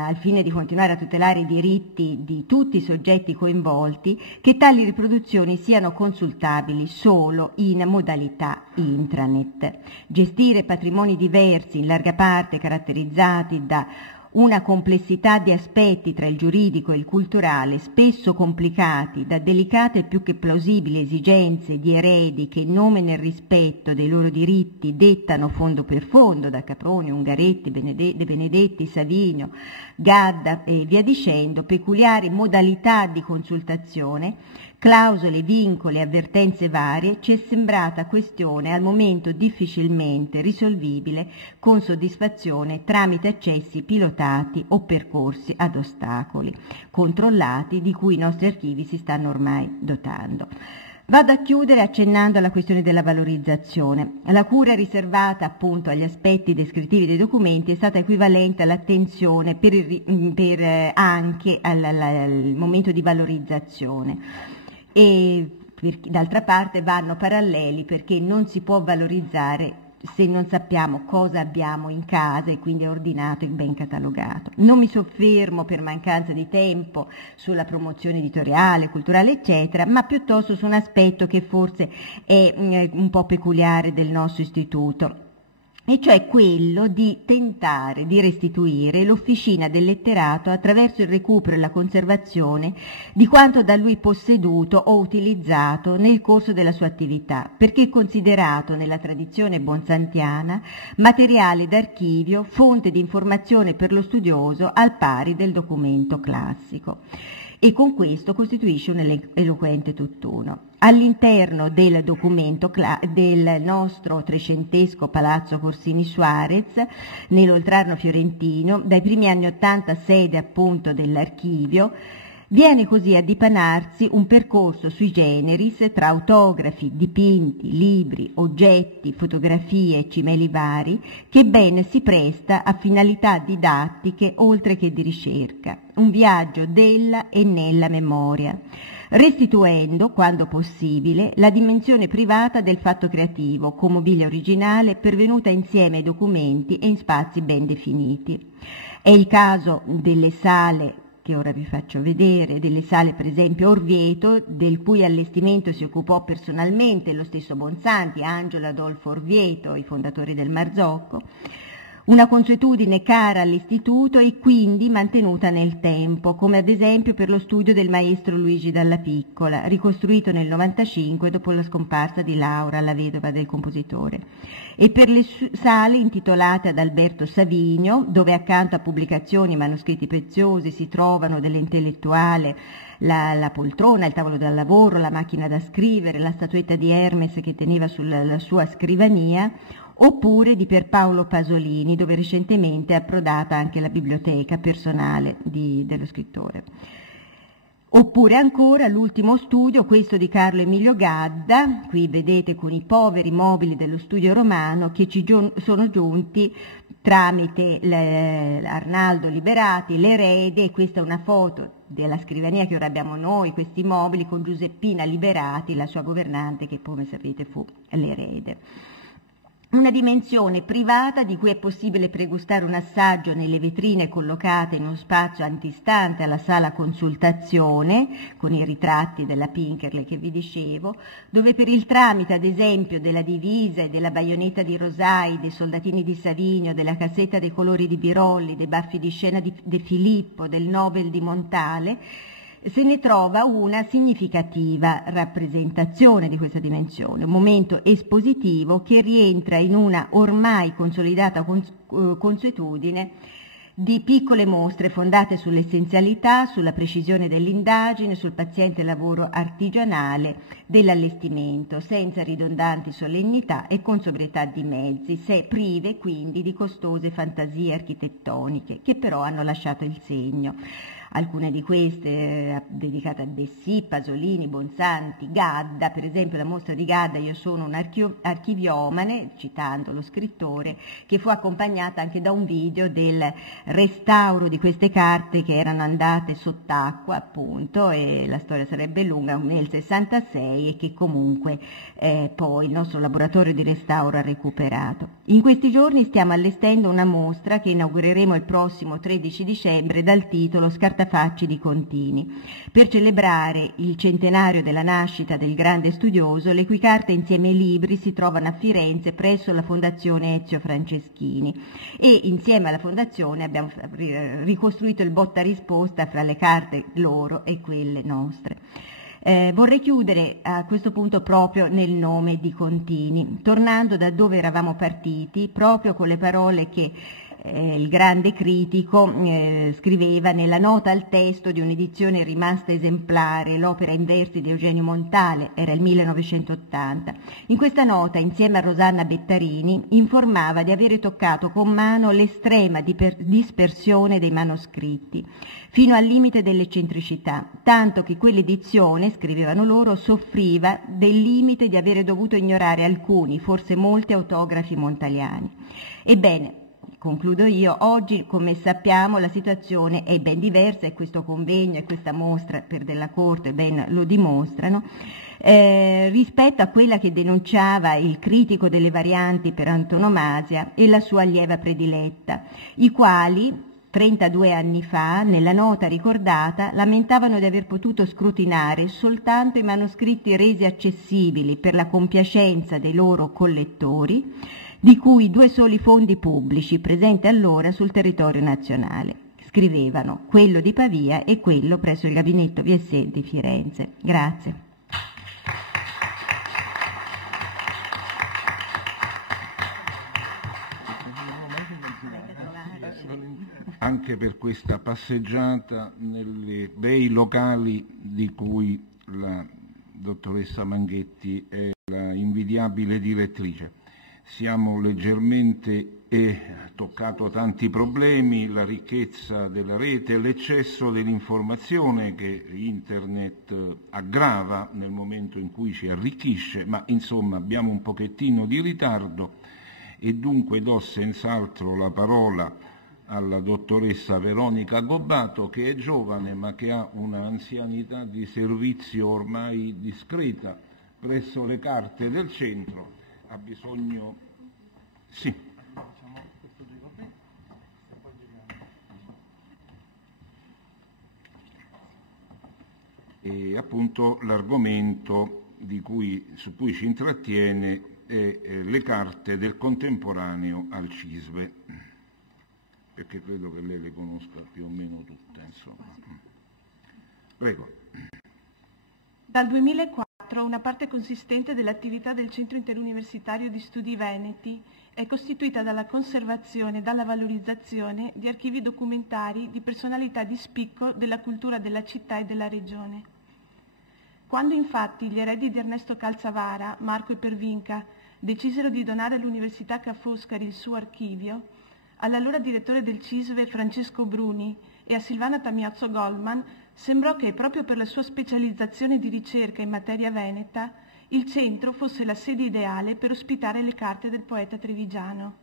al fine di continuare a tutelare i diritti di tutti i soggetti coinvolti, che tali riproduzioni siano consultabili solo in modalità intranet. Gestire patrimoni diversi, in larga parte caratterizzati da una complessità di aspetti tra il giuridico e il culturale, spesso complicati da delicate e più che plausibili esigenze di eredi che, in nome e nel rispetto dei loro diritti, dettano fondo per fondo, da Caproni, Ungaretti, De Benedetti, Savigno, Gadda e via dicendo, peculiari modalità di consultazione, clausole, vincoli, avvertenze varie, ci è sembrata questione al momento difficilmente risolvibile con soddisfazione tramite accessi pilotati o percorsi ad ostacoli controllati, di cui i nostri archivi si stanno ormai dotando. Vado a chiudere accennando alla questione della valorizzazione. La cura riservata appunto agli aspetti descrittivi dei documenti è stata equivalente all'attenzione anche al momento di valorizzazione. E d'altra parte vanno paralleli, perché non si può valorizzare se non sappiamo cosa abbiamo in casa e quindi è ordinato e ben catalogato. Non mi soffermo per mancanza di tempo sulla promozione editoriale, culturale eccetera, ma piuttosto su un aspetto che forse è un po' peculiare del nostro istituto, e cioè quello di tentare di restituire l'officina del letterato attraverso il recupero e la conservazione di quanto da lui posseduto o utilizzato nel corso della sua attività, perché è considerato nella tradizione bonsantiana materiale d'archivio, fonte di informazione per lo studioso al pari del documento classico. E con questo costituisce un eloquente tutt'uno. All'interno del documento del nostro trecentesco Palazzo Corsini Suarez, nell'Oltrarno fiorentino, dai primi anni '80 sede appunto dell'archivio, viene così a dipanarsi un percorso sui generis tra autografi, dipinti, libri, oggetti, fotografie e cimeli vari, che ben si presta a finalità didattiche oltre che di ricerca, un viaggio della e nella memoria, restituendo, quando possibile, la dimensione privata del fatto creativo, con mobilia originale pervenuta insieme ai documenti e in spazi ben definiti. È il caso delle sale che ora vi faccio vedere, delle sale per esempio Orvieto, del cui allestimento si occupò personalmente lo stesso Bonsanti, Angelo Adolfo Orvieto, i fondatori del Marzocco, una consuetudine cara all'istituto e quindi mantenuta nel tempo, come ad esempio per lo studio del maestro Luigi Dalla Piccola, ricostruito nel 95 dopo la scomparsa di Laura, la vedova del compositore, e per le sale intitolate ad Alberto Savigno, dove accanto a pubblicazioni e manoscritti preziosi si trovano dell'intellettuale la poltrona, il tavolo da lavoro, la macchina da scrivere, la statuetta di Hermes che teneva sulla sua scrivania, oppure di Pierpaolo Pasolini, dove recentemente è approdata anche la biblioteca personale dello scrittore. Oppure ancora l'ultimo studio, questo di Carlo Emilio Gadda, qui vedete con i poveri mobili dello studio romano che ci sono giunti tramite Arnaldo Liberati, l'erede, e questa è una foto della scrivania che ora abbiamo noi, questi mobili, con Giuseppina Liberati, la sua governante, che come sapete fu l'erede. Una dimensione privata di cui è possibile pregustare un assaggio nelle vetrine collocate in uno spazio antistante alla sala consultazione, con i ritratti della Pinkerle che vi dicevo, dove per il tramite ad esempio della divisa e della baionetta di Rosai, dei soldatini di Savigno, della cassetta dei colori di Birolli, dei baffi di scena di De Filippo, del Nobel di Montale, se ne trova una significativa rappresentazione di questa dimensione, un momento espositivo che rientra in una ormai consolidata consuetudine di piccole mostre fondate sull'essenzialità, sulla precisione dell'indagine, sul paziente lavoro artigianale dell'allestimento, senza ridondanti solennità e con sobrietà di mezzi, se prive quindi di costose fantasie architettoniche, che però hanno lasciato il segno. alcune di queste dedicate a Dessì, Pasolini, Bonsanti, Gadda. Per esempio la mostra di Gadda, Io sono un archiviomane, citando lo scrittore, che fu accompagnata anche da un video del restauro di queste carte che erano andate sott'acqua, appunto, e la storia sarebbe lunga, nel 66, e che comunque poi il nostro laboratorio di restauro ha recuperato. In questi giorni stiamo allestendo una mostra che inaugureremo il prossimo 13 dicembre dal titolo Scartafacci di Contini, per celebrare il centenario della nascita del grande studioso, le cui carte insieme ai libri si trovano a Firenze presso la Fondazione Ezio Franceschini, e insieme alla Fondazione abbiamo ricostruito il botta risposta fra le carte loro e quelle nostre. Vorrei chiudere a questo punto proprio nel nome di Contini, tornando da dove eravamo partiti, proprio con le parole che il grande critico scriveva nella nota al testo di un'edizione rimasta esemplare, l'opera in versi di Eugenio Montale, era il 1980. In questa nota, insieme a Rosanna Bettarini, informava di avere toccato con mano l'estrema dispersione dei manoscritti, fino al limite dell'eccentricità, tanto che quell'edizione, scrivevano loro, soffriva del limite di avere dovuto ignorare alcuni, forse molti autografi montaliani. Ebbene, concludo io, oggi come sappiamo la situazione è ben diversa, e questo convegno e questa mostra per della Corte ben lo dimostrano, rispetto a quella che denunciava il critico delle varianti per antonomasia e la sua allieva prediletta, i quali 32 anni fa, nella nota ricordata, lamentavano di aver potuto scrutinare soltanto i manoscritti resi accessibili per la compiacenza dei loro collettori, di cui 2 soli fondi pubblici presenti allora sul territorio nazionale. Scrivevano quello di Pavia e quello presso il gabinetto VSE di Firenze. Grazie. Anche per questa passeggiata nelle bei locali di cui la dottoressa Manghetti è la invidiabile direttrice. Siamo leggermente toccato tanti problemi, la ricchezza della rete, l'eccesso dell'informazione che Internet aggrava nel momento in cui ci arricchisce, ma insomma abbiamo un pochettino di ritardo, e dunque do senz'altro la parola alla dottoressa Veronica Gobbato, che è giovane ma che ha un'anzianità di servizio ormai discreta presso le carte del centro. Ha bisogno... Sì. E appunto l'argomento su cui ci intrattiene è le carte del contemporaneo al CISVE, perché credo che lei le conosca più o meno tutte, insomma. Prego. Dal 2004 una parte consistente dell'attività del Centro Interuniversitario di Studi Veneti è costituita dalla conservazione e dalla valorizzazione di archivi documentari di personalità di spicco della cultura della città e della regione. Quando infatti gli eredi di Ernesto Calzavara, Marco e Pervinca, decisero di donare all'Università Ca' Foscari il suo archivio, all'allora direttore del CISVE Francesco Bruni e a Silvana Tamiozzo Goldman sembrò che, proprio per la sua specializzazione di ricerca in materia veneta, il centro fosse la sede ideale per ospitare le carte del poeta trevigiano.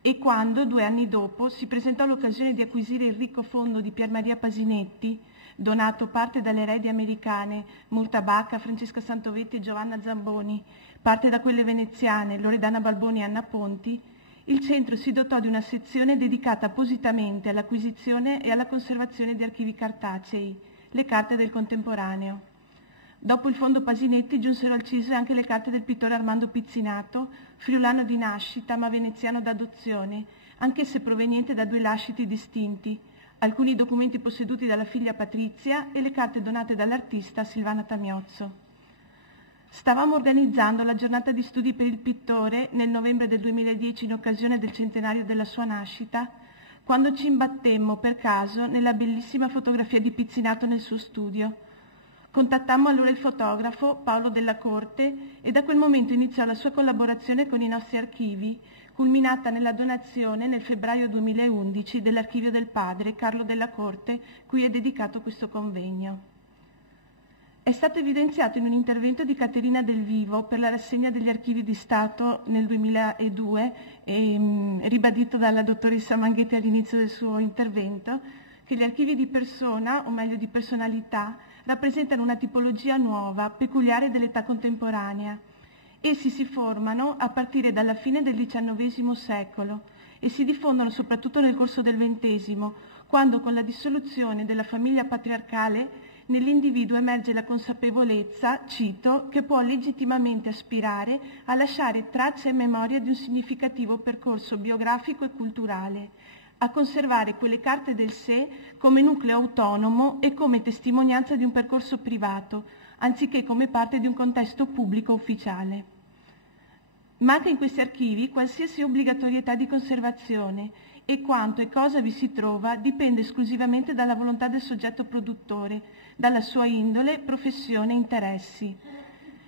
E quando, 2 anni dopo, si presentò l'occasione di acquisire il ricco fondo di Pier Maria Pasinetti, donato parte dalle eredi americane Murta Bacca, Francesca Santovetti e Giovanna Zamboni, parte da quelle veneziane Loredana Balboni e Anna Ponti, il centro si dotò di una sezione dedicata appositamente all'acquisizione e alla conservazione di archivi cartacei, le carte del contemporaneo. Dopo il fondo Pasinetti giunsero al CISVE anche le carte del pittore Armando Pizzinato, friulano di nascita ma veneziano d'adozione, anche se proveniente da 2 lasciti distinti, alcuni documenti posseduti dalla figlia Patrizia e le carte donate dall'artista Silvana Tamiozzo. Stavamo organizzando la giornata di studi per il pittore nel novembre del 2010 in occasione del centenario della sua nascita, quando ci imbattemmo per caso nella bellissima fotografia di Pizzinato nel suo studio. Contattammo allora il fotografo Paolo Della Corte e da quel momento iniziò la sua collaborazione con i nostri archivi, culminata nella donazione nel febbraio 2011 dell'Archivio del Padre Carlo Della Corte, cui è dedicato questo convegno. È stato evidenziato in un intervento di Caterina Del Vivo per la rassegna degli archivi di Stato nel 2002 e ribadito dalla dottoressa Manghetti all'inizio del suo intervento, che gli archivi di persona, o meglio di personalità, rappresentano una tipologia nuova, peculiare dell'età contemporanea. Essi si formano a partire dalla fine del XIX secolo e si diffondono soprattutto nel corso del XX, quando con la dissoluzione della famiglia patriarcale nell'individuo emerge la consapevolezza, cito, che può legittimamente aspirare a lasciare traccia e memoria di un significativo percorso biografico e culturale, a conservare quelle carte del sé come nucleo autonomo e come testimonianza di un percorso privato, anziché come parte di un contesto pubblico ufficiale. Manca in questi archivi qualsiasi obbligatorietà di conservazione e quanto e cosa vi si trova dipende esclusivamente dalla volontà del soggetto produttore, dalla sua indole, professione e interessi.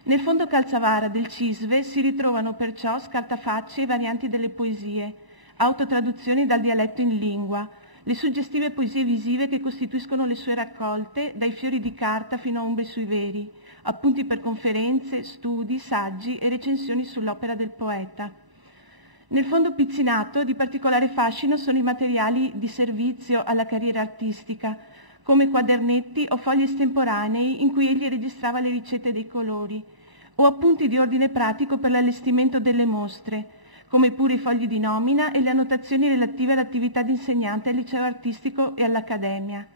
Nel fondo calzavara del CISVE si ritrovano perciò scartafacce e varianti delle poesie, autotraduzioni dal dialetto in lingua, le suggestive poesie visive che costituiscono le sue raccolte, dai fiori di carta fino a ombre sui veri, appunti per conferenze, studi, saggi e recensioni sull'opera del poeta. Nel fondo pizzinato di particolare fascino sono i materiali di servizio alla carriera artistica, come quadernetti o fogli estemporanei in cui egli registrava le ricette dei colori, o appunti di ordine pratico per l'allestimento delle mostre, come pure i fogli di nomina e le annotazioni relative all'attività di insegnante al liceo artistico e all'accademia,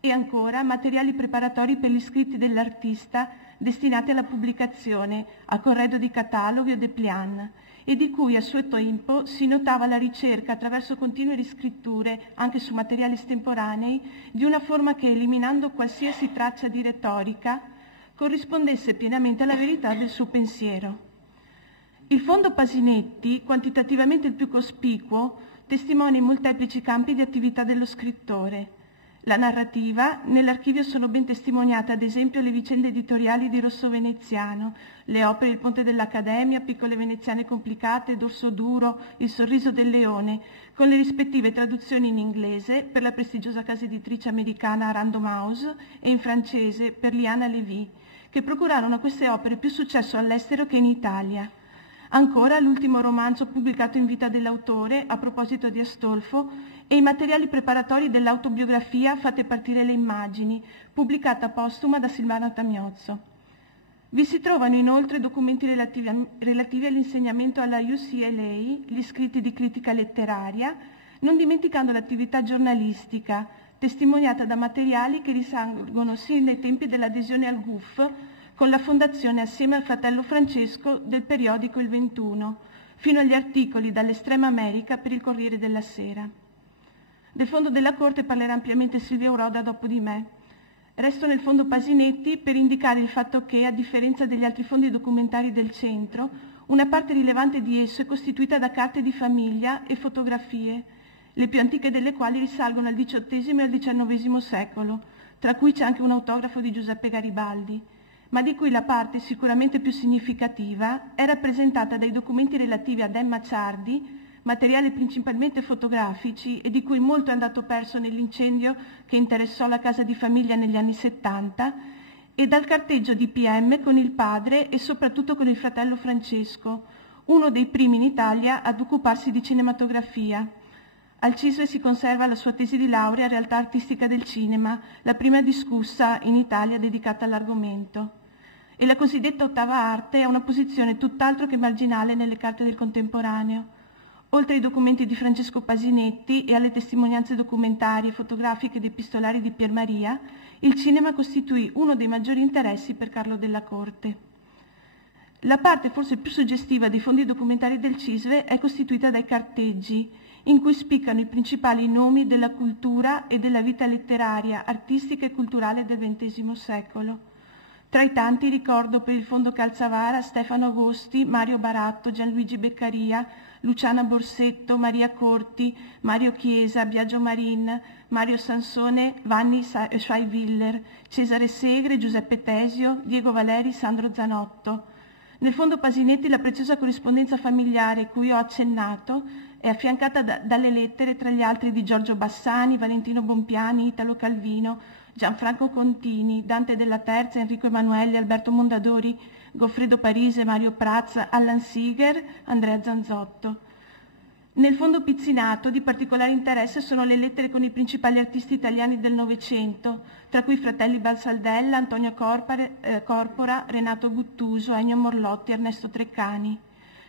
e ancora materiali preparatori per gli scritti dell'artista destinati alla pubblicazione, a corredo di cataloghi o dépliant, e di cui a suo tempo si notava la ricerca attraverso continue riscritture, anche su materiali estemporanei, di una forma che, eliminando qualsiasi traccia di retorica, corrispondesse pienamente alla verità del suo pensiero. Il fondo Pasinetti, quantitativamente il più cospicuo, testimonia i molteplici campi di attività dello scrittore. La narrativa, nell'archivio sono ben testimoniate ad esempio le vicende editoriali di Rosso Veneziano, le opere Il Ponte dell'Accademia, Piccole Veneziane complicate, Dorso duro, Il sorriso del leone, con le rispettive traduzioni in inglese per la prestigiosa casa editrice americana Random House e in francese per Liana Lévy, che procurarono a queste opere più successo all'estero che in Italia. Ancora l'ultimo romanzo pubblicato in vita dell'autore, a proposito di Astolfo, e i materiali preparatori dell'autobiografia Fate partire le immagini, pubblicata postuma da Silvana Tamiozzo. Vi si trovano inoltre documenti relativi all'insegnamento alla UCLA, gli scritti di critica letteraria, non dimenticando l'attività giornalistica, testimoniata da materiali che risalgono sin dai tempi dell'adesione al GUF, con la fondazione assieme al fratello Francesco del periodico Il 21, fino agli articoli dall'Estrema America per il Corriere della Sera. Del fondo della Corte parlerà ampiamente Silvia Uroda dopo di me. Resto nel fondo Pasinetti per indicare il fatto che, a differenza degli altri fondi documentari del centro, una parte rilevante di esso è costituita da carte di famiglia e fotografie, le più antiche delle quali risalgono al XVIII e al XIX secolo, tra cui c'è anche un autografo di Giuseppe Garibaldi, ma di cui la parte sicuramente più significativa è rappresentata dai documenti relativi ad Emma Ciardi, materiali principalmente fotografici e di cui molto è andato perso nell'incendio che interessò la casa di famiglia negli anni 70, e dal carteggio di PM con il padre e soprattutto con il fratello Francesco, uno dei primi in Italia ad occuparsi di cinematografia. Al CISVE si conserva la sua tesi di laurea Realtà artistica del cinema, la prima discussa in Italia dedicata all'argomento. E la cosiddetta ottava arte ha una posizione tutt'altro che marginale nelle carte del contemporaneo. Oltre ai documenti di Francesco Pasinetti e alle testimonianze documentarie, fotografiche ed epistolari di Pier Maria, il cinema costituì uno dei maggiori interessi per Carlo Della Corte. La parte forse più suggestiva dei fondi documentari del CISVE è costituita dai carteggi, in cui spiccano i principali nomi della cultura e della vita letteraria, artistica e culturale del XX secolo. Tra i tanti ricordo per il Fondo Calzavara Stefano Agosti, Mario Baratto, Gianluigi Beccaria, Luciana Borsetto, Maria Corti, Mario Chiesa, Biagio Marin, Mario Sansone, Vanni Schweiwiller, Cesare Segre, Giuseppe Tesio, Diego Valeri, Sandro Zanotto. Nel Fondo Pasinetti la preziosa corrispondenza familiare cui ho accennato è affiancata dalle lettere tra gli altri di Giorgio Bassani, Valentino Bompiani, Italo Calvino, Gianfranco Contini, Dante della Terza, Enrico Emanuelli, Alberto Mondadori, Goffredo Parise, Mario Praz, Allan Seeger, Andrea Zanzotto. Nel Fondo Pizzinato di particolare interesse sono le lettere con i principali artisti italiani del Novecento, tra cui i fratelli Balsaldella, Antonio Corpora, Renato Guttuso, Ennio Morlotti, Ernesto Treccani,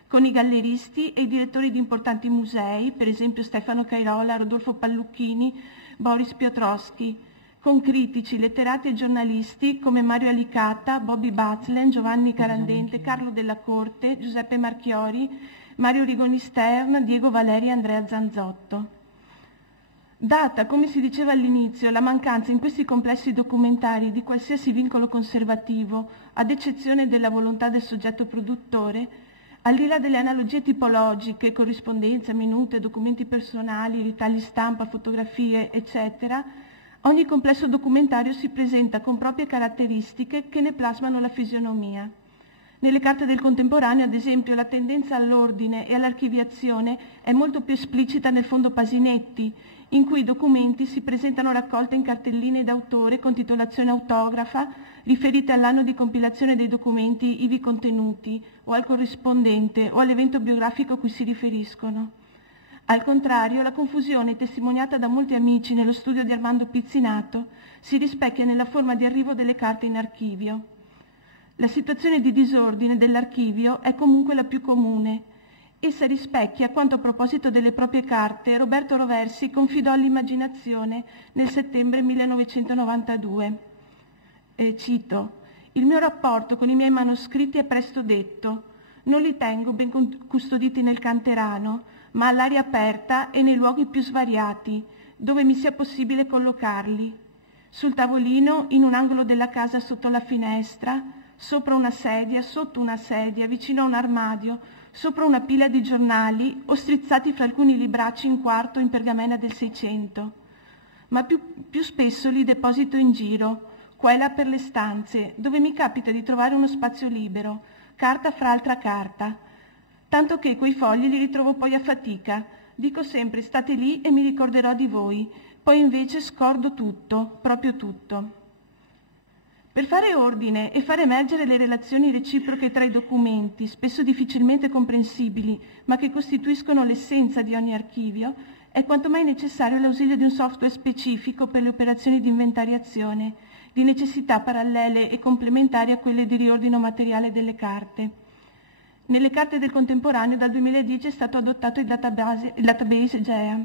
con i galleristi e i direttori di importanti musei, per esempio Stefano Cairola, Rodolfo Pallucchini, Boris Piotrowski, con critici, letterati e giornalisti come Mario Alicata, Bobby Batzlen, Giovanni Carandente, Carlo Della Corte, Giuseppe Marchiori, Mario Rigoni Stern, Diego Valeri e Andrea Zanzotto. Data, come si diceva all'inizio, la mancanza in questi complessi documentari di qualsiasi vincolo conservativo, ad eccezione della volontà del soggetto produttore, al di là delle analogie tipologiche, corrispondenza, minute, documenti personali, ritagli stampa, fotografie, eccetera, ogni complesso documentario si presenta con proprie caratteristiche che ne plasmano la fisionomia. Nelle carte del contemporaneo, ad esempio, la tendenza all'ordine e all'archiviazione è molto più esplicita nel Fondo Pasinetti, in cui i documenti si presentano raccolti in cartelline d'autore con titolazione autografa, riferite all'anno di compilazione dei documenti ivi contenuti, o al corrispondente, o all'evento biografico a cui si riferiscono. Al contrario, la confusione testimoniata da molti amici nello studio di Armando Pizzinato si rispecchia nella forma di arrivo delle carte in archivio. La situazione di disordine dell'archivio è comunque la più comune. Essa rispecchia quanto a proposito delle proprie carte Roberto Roversi confidò all'immaginazione nel settembre 1992. Cito: «Il mio rapporto con i miei manoscritti è presto detto. Non li tengo ben custoditi nel canterano, ma all'aria aperta e nei luoghi più svariati, dove mi sia possibile collocarli. Sul tavolino, in un angolo della casa sotto la finestra, sopra una sedia, sotto una sedia, vicino a un armadio, sopra una pila di giornali o strizzati fra alcuni libracci in quarto in pergamena del Seicento. Ma più spesso li deposito in giro, qua e là per le stanze, dove mi capita di trovare uno spazio libero, carta fra altra carta, tanto che quei fogli li ritrovo poi a fatica. Dico sempre state lì e mi ricorderò di voi, poi invece scordo tutto, proprio tutto». Per fare ordine e far emergere le relazioni reciproche tra i documenti, spesso difficilmente comprensibili, ma che costituiscono l'essenza di ogni archivio, è quanto mai necessario l'ausilio di un software specifico per le operazioni di inventariazione, di necessità parallele e complementari a quelle di riordino materiale delle carte. Nelle carte del contemporaneo dal 2010 è stato adottato il database GEA,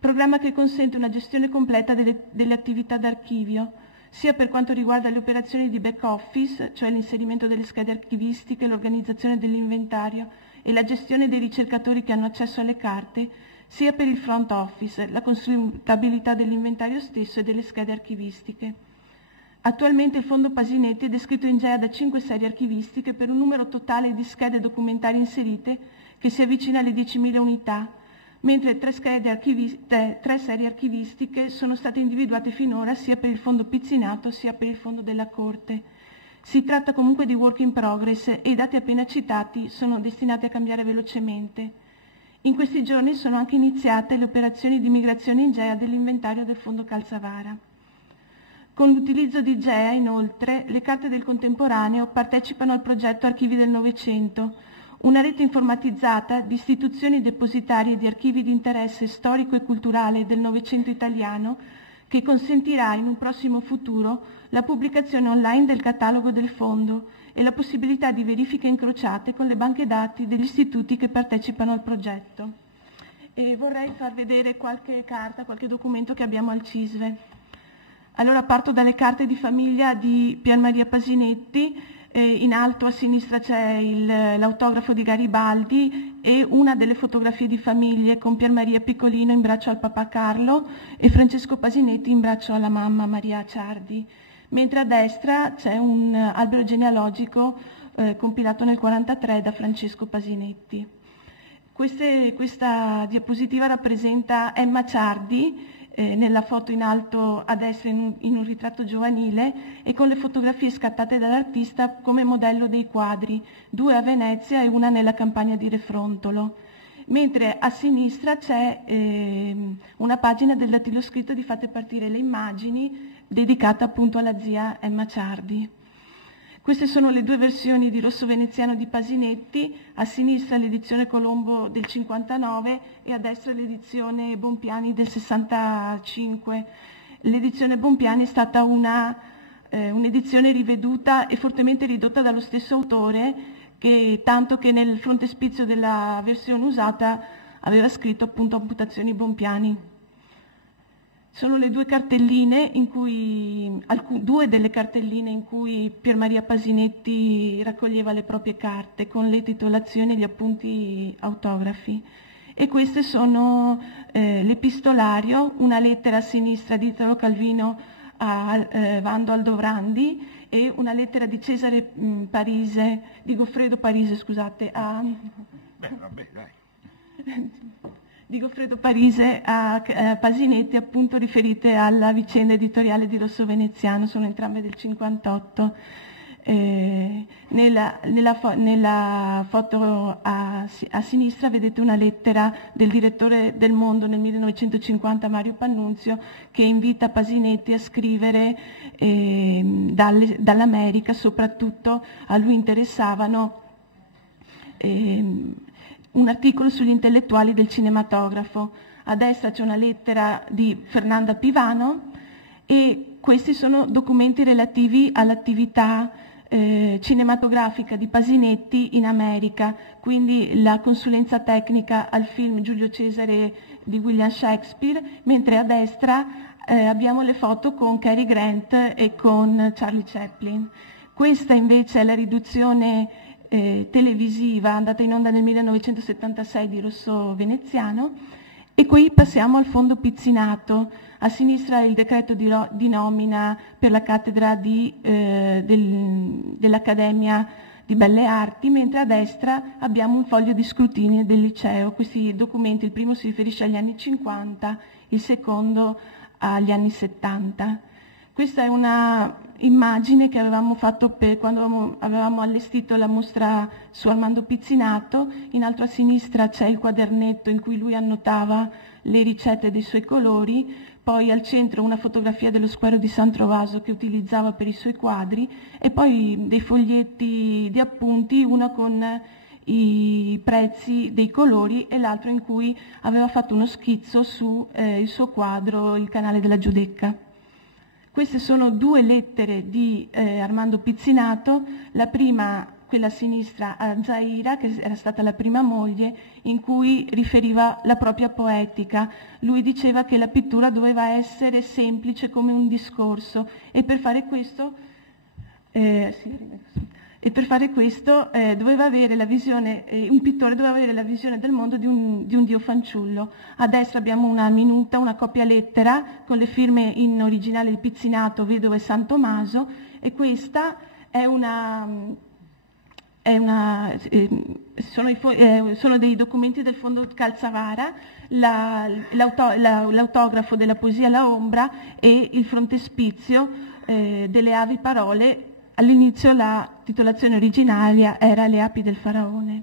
programma che consente una gestione completa delle attività d'archivio, sia per quanto riguarda le operazioni di back office, cioè l'inserimento delle schede archivistiche, l'organizzazione dell'inventario e la gestione dei ricercatori che hanno accesso alle carte, sia per il front office, la consultabilità dell'inventario stesso e delle schede archivistiche. Attualmente il Fondo Pasinetti è descritto in GEA da 5 serie archivistiche per un numero totale di schede documentarie inserite che si avvicina alle 10.000 unità, mentre 3 serie archivistiche sono state individuate finora sia per il Fondo Pizzinato sia per il Fondo della Corte. Si tratta comunque di work in progress e i dati appena citati sono destinati a cambiare velocemente. In questi giorni sono anche iniziate le operazioni di migrazione in GEA dell'inventario del Fondo Calzavara. Con l'utilizzo di GEA, inoltre, le carte del contemporaneo partecipano al progetto Archivi del Novecento, una rete informatizzata di istituzioni depositarie di archivi di interesse storico e culturale del Novecento italiano che consentirà in un prossimo futuro la pubblicazione online del catalogo del fondo e la possibilità di verifiche incrociate con le banche dati degli istituti che partecipano al progetto. E vorrei far vedere qualche carta, qualche documento che abbiamo al CISVE. Allora parto dalle carte di famiglia di Pier Maria Pasinetti. In alto a sinistra c'è l'autografo di Garibaldi e una delle fotografie di famiglie con Pier Maria Piccolino in braccio al papà Carlo e Francesco Pasinetti in braccio alla mamma Maria Ciardi. mentre a destra c'è un albero genealogico compilato nel 1943 da Francesco Pasinetti. Questa diapositiva rappresenta Emma Ciardi nella foto in alto a destra in un ritratto giovanile e con le fotografie scattate dall'artista come modello dei quadri, 2 a Venezia e una nella campagna di Refrontolo. Mentre a sinistra c'è una pagina del dattiloscritto di Fate partire le immagini dedicata appunto alla zia Emma Ciardi. Queste sono le 2 versioni di Rosso Veneziano di Pasinetti, a sinistra l'edizione Colombo del 59 e a destra l'edizione Bompiani del 65. L'edizione Bompiani è stata un'edizione riveduta e fortemente ridotta dallo stesso autore, tanto che nel frontespizio della versione usata aveva scritto appunto Amputazioni Bompiani. Sono le 2 cartelline in cui, 2 delle cartelline in cui Pier Maria Pasinetti raccoglieva le proprie carte con le titolazioni e gli appunti autografi. E queste sono l'epistolario, una lettera a sinistra di Italo Calvino a Vando Aldovrandi e una lettera di Goffredo Parise, scusate, di Goffredo Parise a Pasinetti, appunto riferite alla vicenda editoriale di Rosso Veneziano, sono entrambe del 58. Nella foto a sinistra vedete una lettera del direttore del Mondo nel 1950, Mario Pannunzio, che invita Pasinetti a scrivere dall'America, soprattutto a lui interessavano un articolo sugli intellettuali del cinematografo. A destra c'è una lettera di Fernanda Pivano e questi sono documenti relativi all'attività cinematografica di Pasinetti in America, quindi la consulenza tecnica al film Giulio Cesare di William Shakespeare, mentre a destra abbiamo le foto con Cary Grant e con Charlie Chaplin. Questa invece è la riduzione televisiva andata in onda nel 1976 di Rosso Veneziano. E qui passiamo al fondo Pizzinato. A sinistra il decreto di nomina per la cattedra dell'Accademia di Belle Arti, mentre a destra abbiamo un foglio di scrutinio del liceo. Questi documenti, il primo si riferisce agli anni 50, il secondo agli anni 70. Questa è una immagine che avevamo fatto quando avevamo allestito la mostra su Armando Pizzinato. In alto a sinistra c'è il quadernetto in cui lui annotava le ricette dei suoi colori, poi al centro una fotografia dello squaro di San Trovaso che utilizzava per i suoi quadri e poi dei foglietti di appunti, uno con i prezzi dei colori e l'altro in cui aveva fatto uno schizzo su il suo quadro Il canale della Giudecca. Queste sono 2 lettere di Armando Pizzinato, la prima, quella a sinistra, a Zaira, che era stata la prima moglie, in cui riferiva la propria poetica. Lui diceva che la pittura doveva essere semplice come un discorso e per fare questo, doveva avere la visione, un pittore doveva avere la visione del mondo di un dio fanciullo. A destra abbiamo una minuta, una copia lettera con le firme in originale di Pizzinato, Vedovo e San Tommaso, e questa sono dei documenti del Fondo Calzavara, l'autografo della poesia La Ombra e il frontespizio delle Avi Parole. All'inizio la titolazione originaria era Le api del faraone.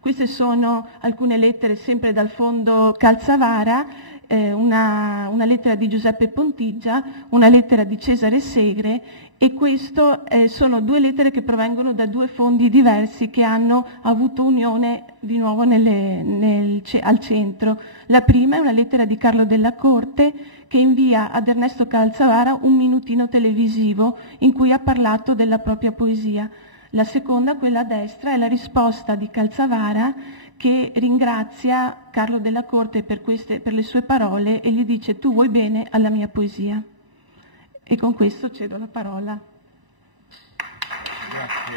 Queste sono alcune lettere sempre dal Fondo Calzavara, una lettera di Giuseppe Pontigia, una lettera di Cesare Segre, e questo sono 2 lettere che provengono da 2 fondi diversi che hanno avuto unione di nuovo al centro. La prima è una lettera di Carlo Della Corte che invia ad Ernesto Calzavara un minutino televisivo in cui ha parlato della propria poesia. La seconda, quella a destra, è la risposta di Calzavara che ringrazia Carlo Della Corte per le sue parole e gli dice: tu vuoi bene alla mia poesia. E con questo cedo la parola. Grazie.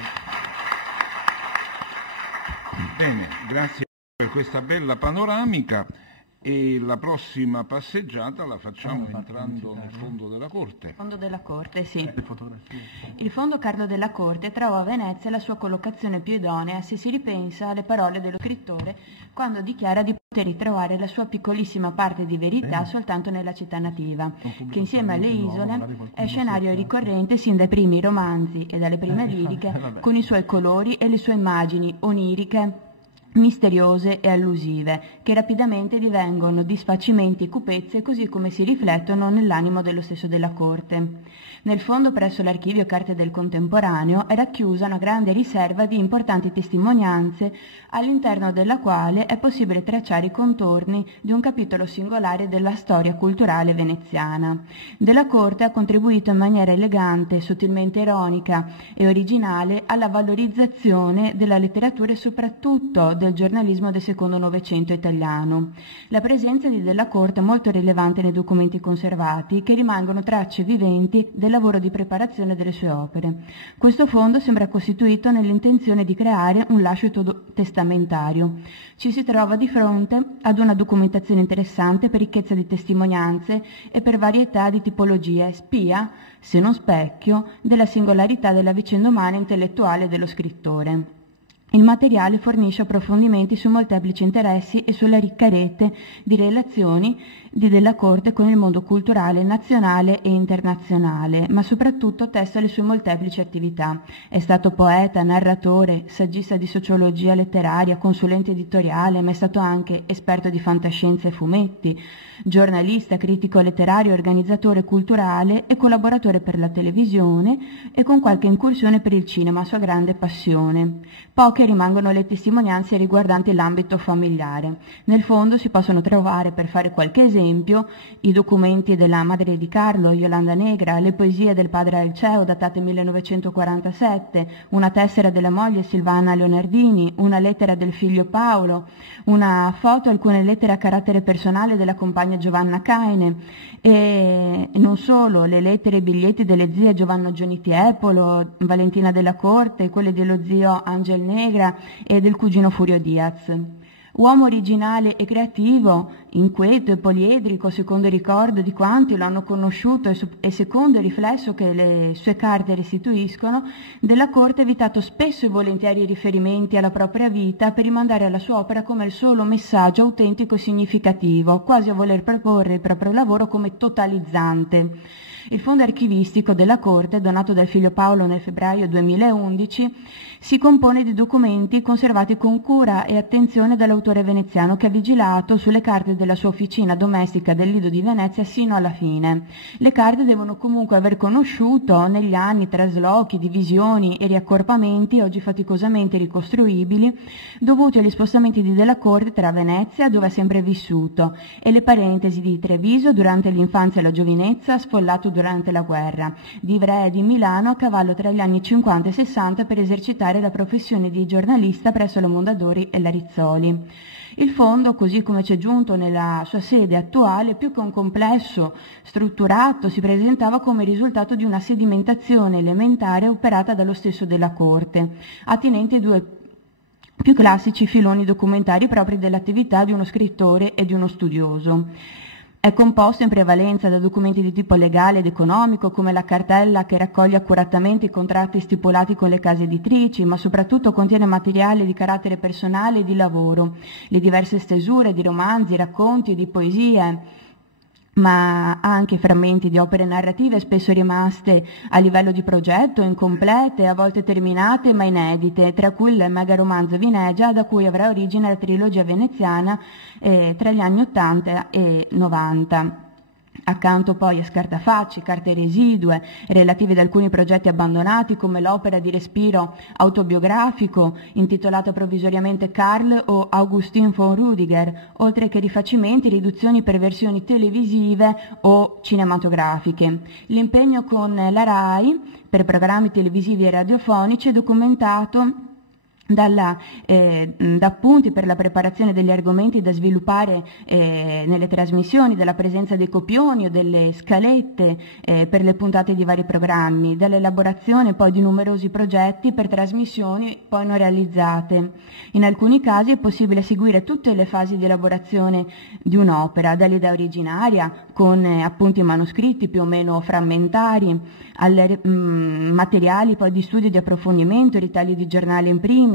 Bene, grazie per questa bella panoramica. E la prossima passeggiata la facciamo entrando nel fondo della corte. Fondo della corte, sì. Il fondo Carlo della Corte trova a Venezia la sua collocazione più idonea se si ripensa alle parole dello scrittore quando dichiara di poter ritrovare la sua piccolissima parte di verità soltanto nella città nativa, che insieme alle isole è scenario ricorrente sin dai primi romanzi e dalle prime liriche, con i suoi colori e le sue immagini oniriche, misteriose e allusive, che rapidamente divengono disfacimenti e cupezze così come si riflettono nell'animo dello stesso della corte. Nel fondo presso l'archivio Carte del Contemporaneo è racchiusa una grande riserva di importanti testimonianze all'interno della quale è possibile tracciare i contorni di un capitolo singolare della storia culturale veneziana. Della Corte ha contribuito in maniera elegante, sottilmente ironica e originale alla valorizzazione della letteratura e soprattutto del giornalismo del secondo Novecento italiano. La presenza di Della Corte è molto rilevante nei documenti conservati, che rimangono tracce viventi del lavoro di preparazione delle sue opere. Questo fondo sembra costituito nell'intenzione di creare un lascito testamentario. Ci si trova di fronte ad una documentazione interessante per ricchezza di testimonianze e per varietà di tipologie, spia, se non specchio, della singolarità della vicenda umana e intellettuale dello scrittore. Il materiale fornisce approfondimenti su molteplici interessi e sulla ricca rete di relazioni di Della Corte con il mondo culturale nazionale e internazionale, ma soprattutto testa le sue molteplici attività. È stato poeta, narratore, saggista di sociologia letteraria, consulente editoriale, ma è stato anche esperto di fantascienza e fumetti, giornalista, critico letterario, organizzatore culturale e collaboratore per la televisione e con qualche incursione per il cinema, sua grande passione. Poche rimangono le testimonianze riguardanti l'ambito familiare. Nel fondo si possono trovare, per fare qualche esempio, i documenti della madre di Carlo, Iolanda Negra, le poesie del padre Alceo datate 1947, una tessera della moglie Silvana Leonardini, una lettera del figlio Paolo, una foto, alcune lettere a carattere personale della compagna Giovanna Caine e non solo, le lettere e i biglietti delle zie Giovanna Gioni Tiepolo, Valentina della Corte, quelle dello zio Angel Negra e del cugino Furio Diaz. Uomo originale e creativo, inquieto e poliedrico, secondo il ricordo di quanti lo hanno conosciuto e secondo il riflesso che le sue carte restituiscono, Della Corte ha evitato spesso e volentieri riferimenti alla propria vita per rimandare alla sua opera come il solo messaggio autentico e significativo, quasi a voler proporre il proprio lavoro come totalizzante. Il fondo archivistico della Corte, donato dal figlio Paolo nel febbraio 2011, si compone di documenti conservati con cura e attenzione dall'autore veneziano che ha vigilato sulle carte della sua officina domestica del Lido di Venezia sino alla fine. Le carte devono comunque aver conosciuto negli anni traslochi, divisioni e riaccorpamenti oggi faticosamente ricostruibili dovuti agli spostamenti di Della Corte tra Venezia, dove ha sempre vissuto, e le parentesi di Treviso durante l'infanzia e la giovinezza, sfollato durante la guerra, di Ivrea e di Milano a cavallo tra gli anni 50 e 60 per esercitare la professione di giornalista presso la Mondadori e la Rizzoli. Il fondo, così come ci è giunto nella sua sede attuale, più che un complesso strutturato, si presentava come risultato di una sedimentazione elementare operata dallo stesso Della Corte, attinente ai due più classici filoni documentari propri dell'attività di uno scrittore e di uno studioso. È composto in prevalenza da documenti di tipo legale ed economico, come la cartella che raccoglie accuratamente i contratti stipulati con le case editrici, ma soprattutto contiene materiale di carattere personale e di lavoro, le diverse stesure di romanzi, racconti e di poesie, ma anche frammenti di opere narrative spesso rimaste a livello di progetto, incomplete, a volte terminate ma inedite, tra cui il mega romanzo Vinegia, da cui avrà origine la trilogia veneziana tra gli anni 80 e 90. Accanto poi a scartafacci, carte residue relative ad alcuni progetti abbandonati, come l'opera di respiro autobiografico intitolata provvisoriamente Karl o Augustin von Rüdiger, oltre che rifacimenti, riduzioni per versioni televisive o cinematografiche. L'impegno con la RAI per programmi televisivi e radiofonici è documentato da appunti per la preparazione degli argomenti da sviluppare nelle trasmissioni, dalla presenza dei copioni o delle scalette per le puntate di vari programmi, dall'elaborazione poi di numerosi progetti per trasmissioni poi non realizzate. In alcuni casi è possibile seguire tutte le fasi di elaborazione di un'opera, dall'idea originaria con appunti manoscritti più o meno frammentari, alle materiali poi di studio e di approfondimento, ritagli di giornale in primis,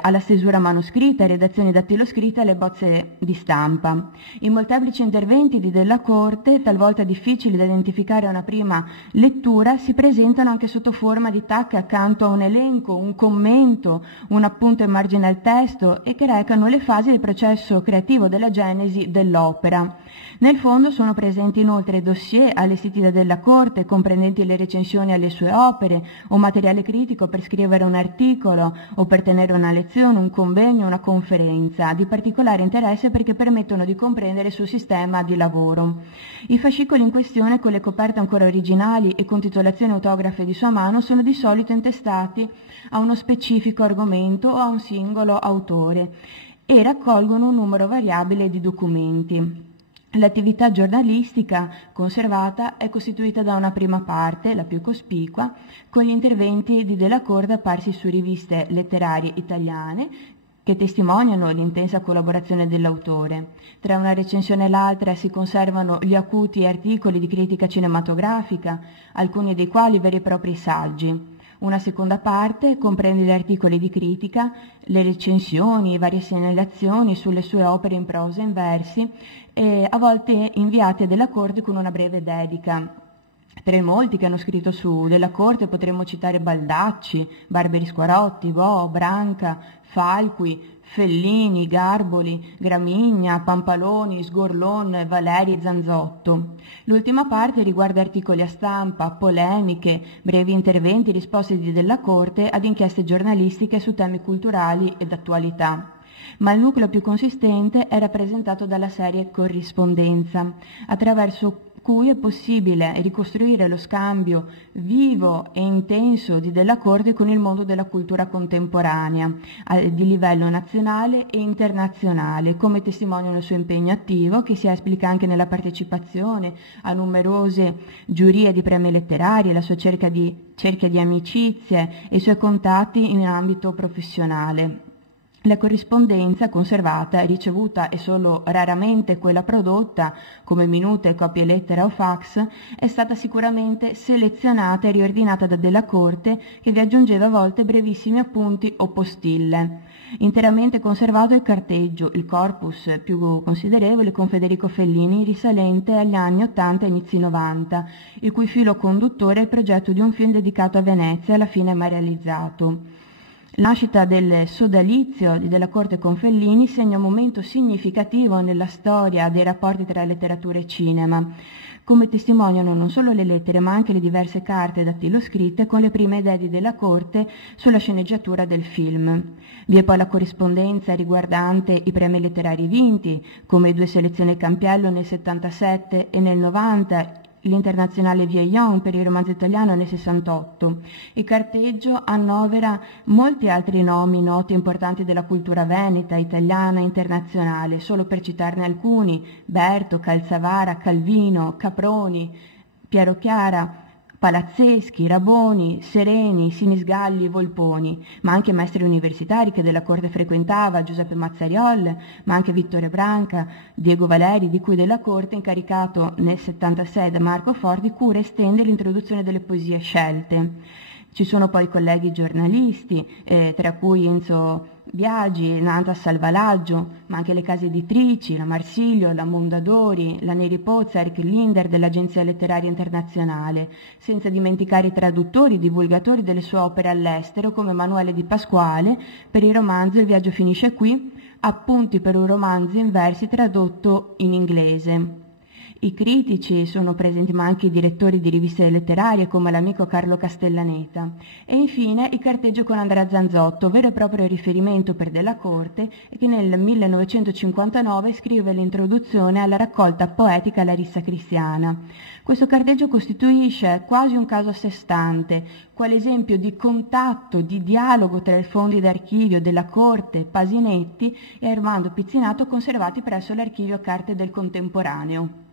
alla stesura manoscritta, redazioni dattiloscritte e alle bozze di stampa. I molteplici interventi di Della Corte, talvolta difficili da identificare a una prima lettura, si presentano anche sotto forma di tag accanto a un elenco, un commento, un appunto in margine al testo e che recano le fasi del processo creativo della genesi dell'opera. Nel fondo sono presenti inoltre dossier allestiti da Della Corte, comprendenti le recensioni alle sue opere o materiale critico per scrivere un articolo o per tenere una lezione, un convegno, una conferenza, di particolare interesse perché permettono di comprendere il suo sistema di lavoro. I fascicoli in questione, con le coperte ancora originali e con titolazioni autografe di sua mano, sono di solito intestati a uno specifico argomento o a un singolo autore e raccolgono un numero variabile di documenti. L'attività giornalistica conservata è costituita da una prima parte, la più cospicua, con gli interventi di Della Corte apparsi su riviste letterarie italiane che testimoniano l'intensa collaborazione dell'autore. Tra una recensione e l'altra si conservano gli acuti articoli di critica cinematografica, alcuni dei quali veri e propri saggi. Una seconda parte comprende gli articoli di critica, le recensioni, varie segnalazioni sulle sue opere in prosa e in versi, a volte inviate a Della Corte con una breve dedica. Tra i molti che hanno scritto su Della Corte potremmo citare Baldacci, Barberi Squarotti, Bo, Branca, Falqui, Fellini, Garboli, Gramigna, Pampaloni, Sgorlon, Valeri e Zanzotto. L'ultima parte riguarda articoli a stampa, polemiche, brevi interventi, risposte di Della Corte ad inchieste giornalistiche su temi culturali ed attualità. Ma il nucleo più consistente è rappresentato dalla serie Corrispondenza, attraverso cui è possibile ricostruire lo scambio vivo e intenso di Della Corte con il mondo della cultura contemporanea, di livello nazionale e internazionale, come testimoniano il suo impegno attivo, che si esplica anche nella partecipazione a numerose giurie di premi letterari, la sua cerchia di amicizie e i suoi contatti in ambito professionale. La corrispondenza conservata, ricevuta e solo raramente quella prodotta, come minute, copie lettera o fax, è stata sicuramente selezionata e riordinata da Della Corte, che vi aggiungeva a volte brevissimi appunti o postille. Interamente conservato il carteggio, il corpus più considerevole con Federico Fellini, risalente agli anni 80 e inizi 90, il cui filo conduttore è il progetto di un film dedicato a Venezia, alla fine mai realizzato. La nascita del sodalizio di Della Corte con Fellini segna un momento significativo nella storia dei rapporti tra letteratura e cinema, come testimoniano non solo le lettere ma anche le diverse carte dattiloscritte con le prime idee di Della Corte sulla sceneggiatura del film. Vi è poi la corrispondenza riguardante i premi letterari vinti, come 2 selezioni Campiello nel 77 e nel 90, l'Internazionale Vieillon per il romanzo italiano nel 68. Il carteggio annovera molti altri nomi noti e importanti della cultura veneta, italiana e internazionale, solo per citarne alcuni: Berto, Calzavara, Calvino, Caproni, Piero Chiara, Palazzeschi, Raboni, Sereni, Sinisgalli, Volponi, ma anche maestri universitari che Della Corte frequentava, Giuseppe Mazzariol, ma anche Vittore Branca, Diego Valeri, di cui Della Corte, incaricato nel 76 da Marco Forti, cura e estende l'introduzione delle poesie scelte. Ci sono poi colleghi giornalisti, tra cui Enzo Biagi, Nanta Salvalaggio, ma anche le case editrici, la Marsilio, la Mondadori, la Neri Pozza, Eric Linder dell'Agenzia Letteraria Internazionale, senza dimenticare i traduttori, i divulgatori delle sue opere all'estero come Emanuele Di Pasquale per il romanzo Il viaggio finisce qui, appunti per un romanzo in versi tradotto in inglese. I critici sono presenti, ma anche i direttori di riviste letterarie come l'amico Carlo Castellaneta. E infine il carteggio con Andrea Zanzotto, vero e proprio riferimento per Della Corte, che nel 1959 scrive l'introduzione alla raccolta poetica Larissa Cristiana. Questo carteggio costituisce quasi un caso a sé stante, quale esempio di contatto, di dialogo tra i fondi d'archivio della Corte, Pasinetti e Armando Pizzinato conservati presso l'Archivio Carte del Contemporaneo.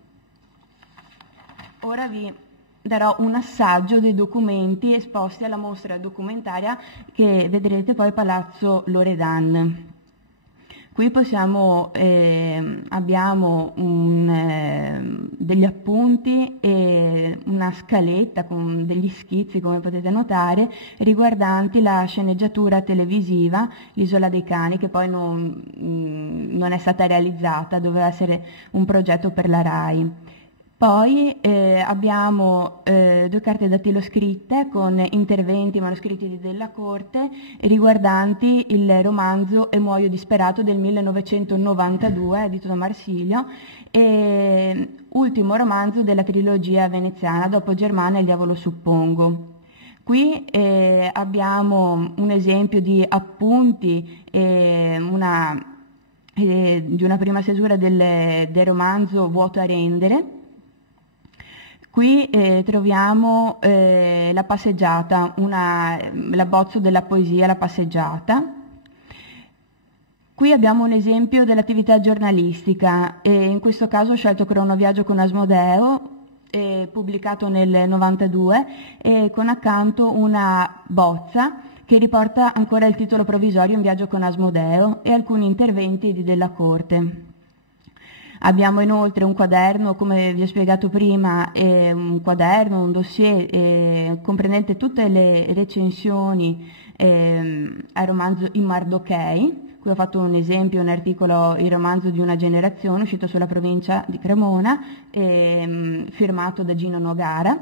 Ora vi darò un assaggio dei documenti esposti alla mostra documentaria che vedrete poi a Palazzo Loredan. Qui abbiamo degli appunti e una scaletta con degli schizzi, come potete notare, riguardanti la sceneggiatura televisiva L'Isola dei Cani, che poi non è stata realizzata, doveva essere un progetto per la RAI. Poi abbiamo 2 carte dattiloscritte con interventi manoscritti di Della Corte riguardanti il romanzo E muoio disperato del 1992, edito da Marsilio, e ultimo romanzo della trilogia veneziana, dopo Germania e il diavolo suppongo. Qui abbiamo un esempio di appunti di una prima stesura del romanzo Vuoto a rendere. Qui troviamo la passeggiata, l'abbozzo della poesia La passeggiata. Qui abbiamo un esempio dell'attività giornalistica, e in questo caso ho scelto Cronoviaggio con Asmodeo, pubblicato nel 92, e con accanto una bozza che riporta ancora il titolo provvisorio In viaggio con Asmodeo e alcuni interventi di Della Corte. Abbiamo inoltre un quaderno, come vi ho spiegato prima, un quaderno, un dossier comprendente tutte le recensioni al romanzo I Mardochei. Qui ho fatto un esempio, un articolo, il romanzo di una generazione, uscito sulla provincia di Cremona, firmato da Gino Nogara.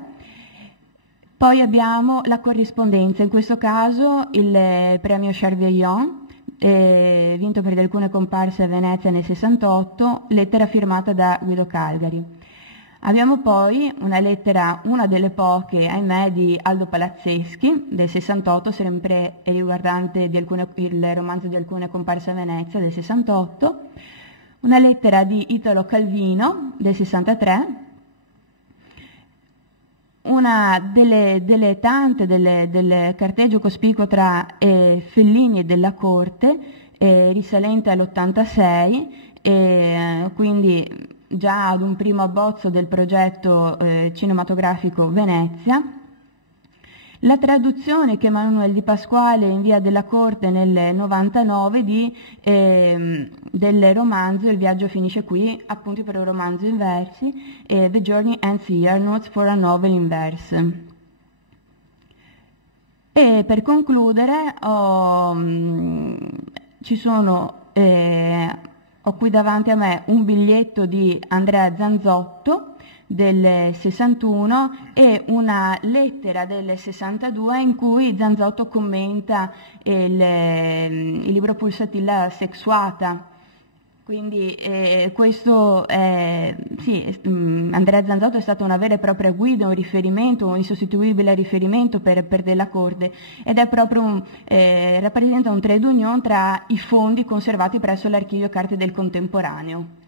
Poi abbiamo la corrispondenza, in questo caso il premio Charveillon, vinto per alcune comparse a Venezia nel 68, lettera firmata da Guido Calgari. Abbiamo poi una lettera, una delle poche, ahimè, di Aldo Palazzeschi del 68, sempre riguardante il romanzo di alcune comparse a Venezia del 68, una lettera di Italo Calvino del 63, una delle tante del carteggio cospicuo tra Fellini e Della Corte, risalente all'86, quindi già ad un primo abbozzo del progetto cinematografico Venezia. La traduzione che Emanuele Di Pasquale invia Della Corte nel 99 del romanzo Il viaggio finisce qui, appunti per un romanzo in versi, The Journey Ends Here, Notes for a Novel in Verse. E per concludere ho qui davanti a me un biglietto di Andrea Zanzotto del 61 e una lettera del 62 in cui Zanzotto commenta il libro Pulsatilla sessuata. Quindi Andrea Zanzotto è stata una vera e propria guida, un riferimento, un insostituibile riferimento per Della Corte, ed è proprio rappresenta un trade union tra i fondi conservati presso l'Archivio Carte del Contemporaneo.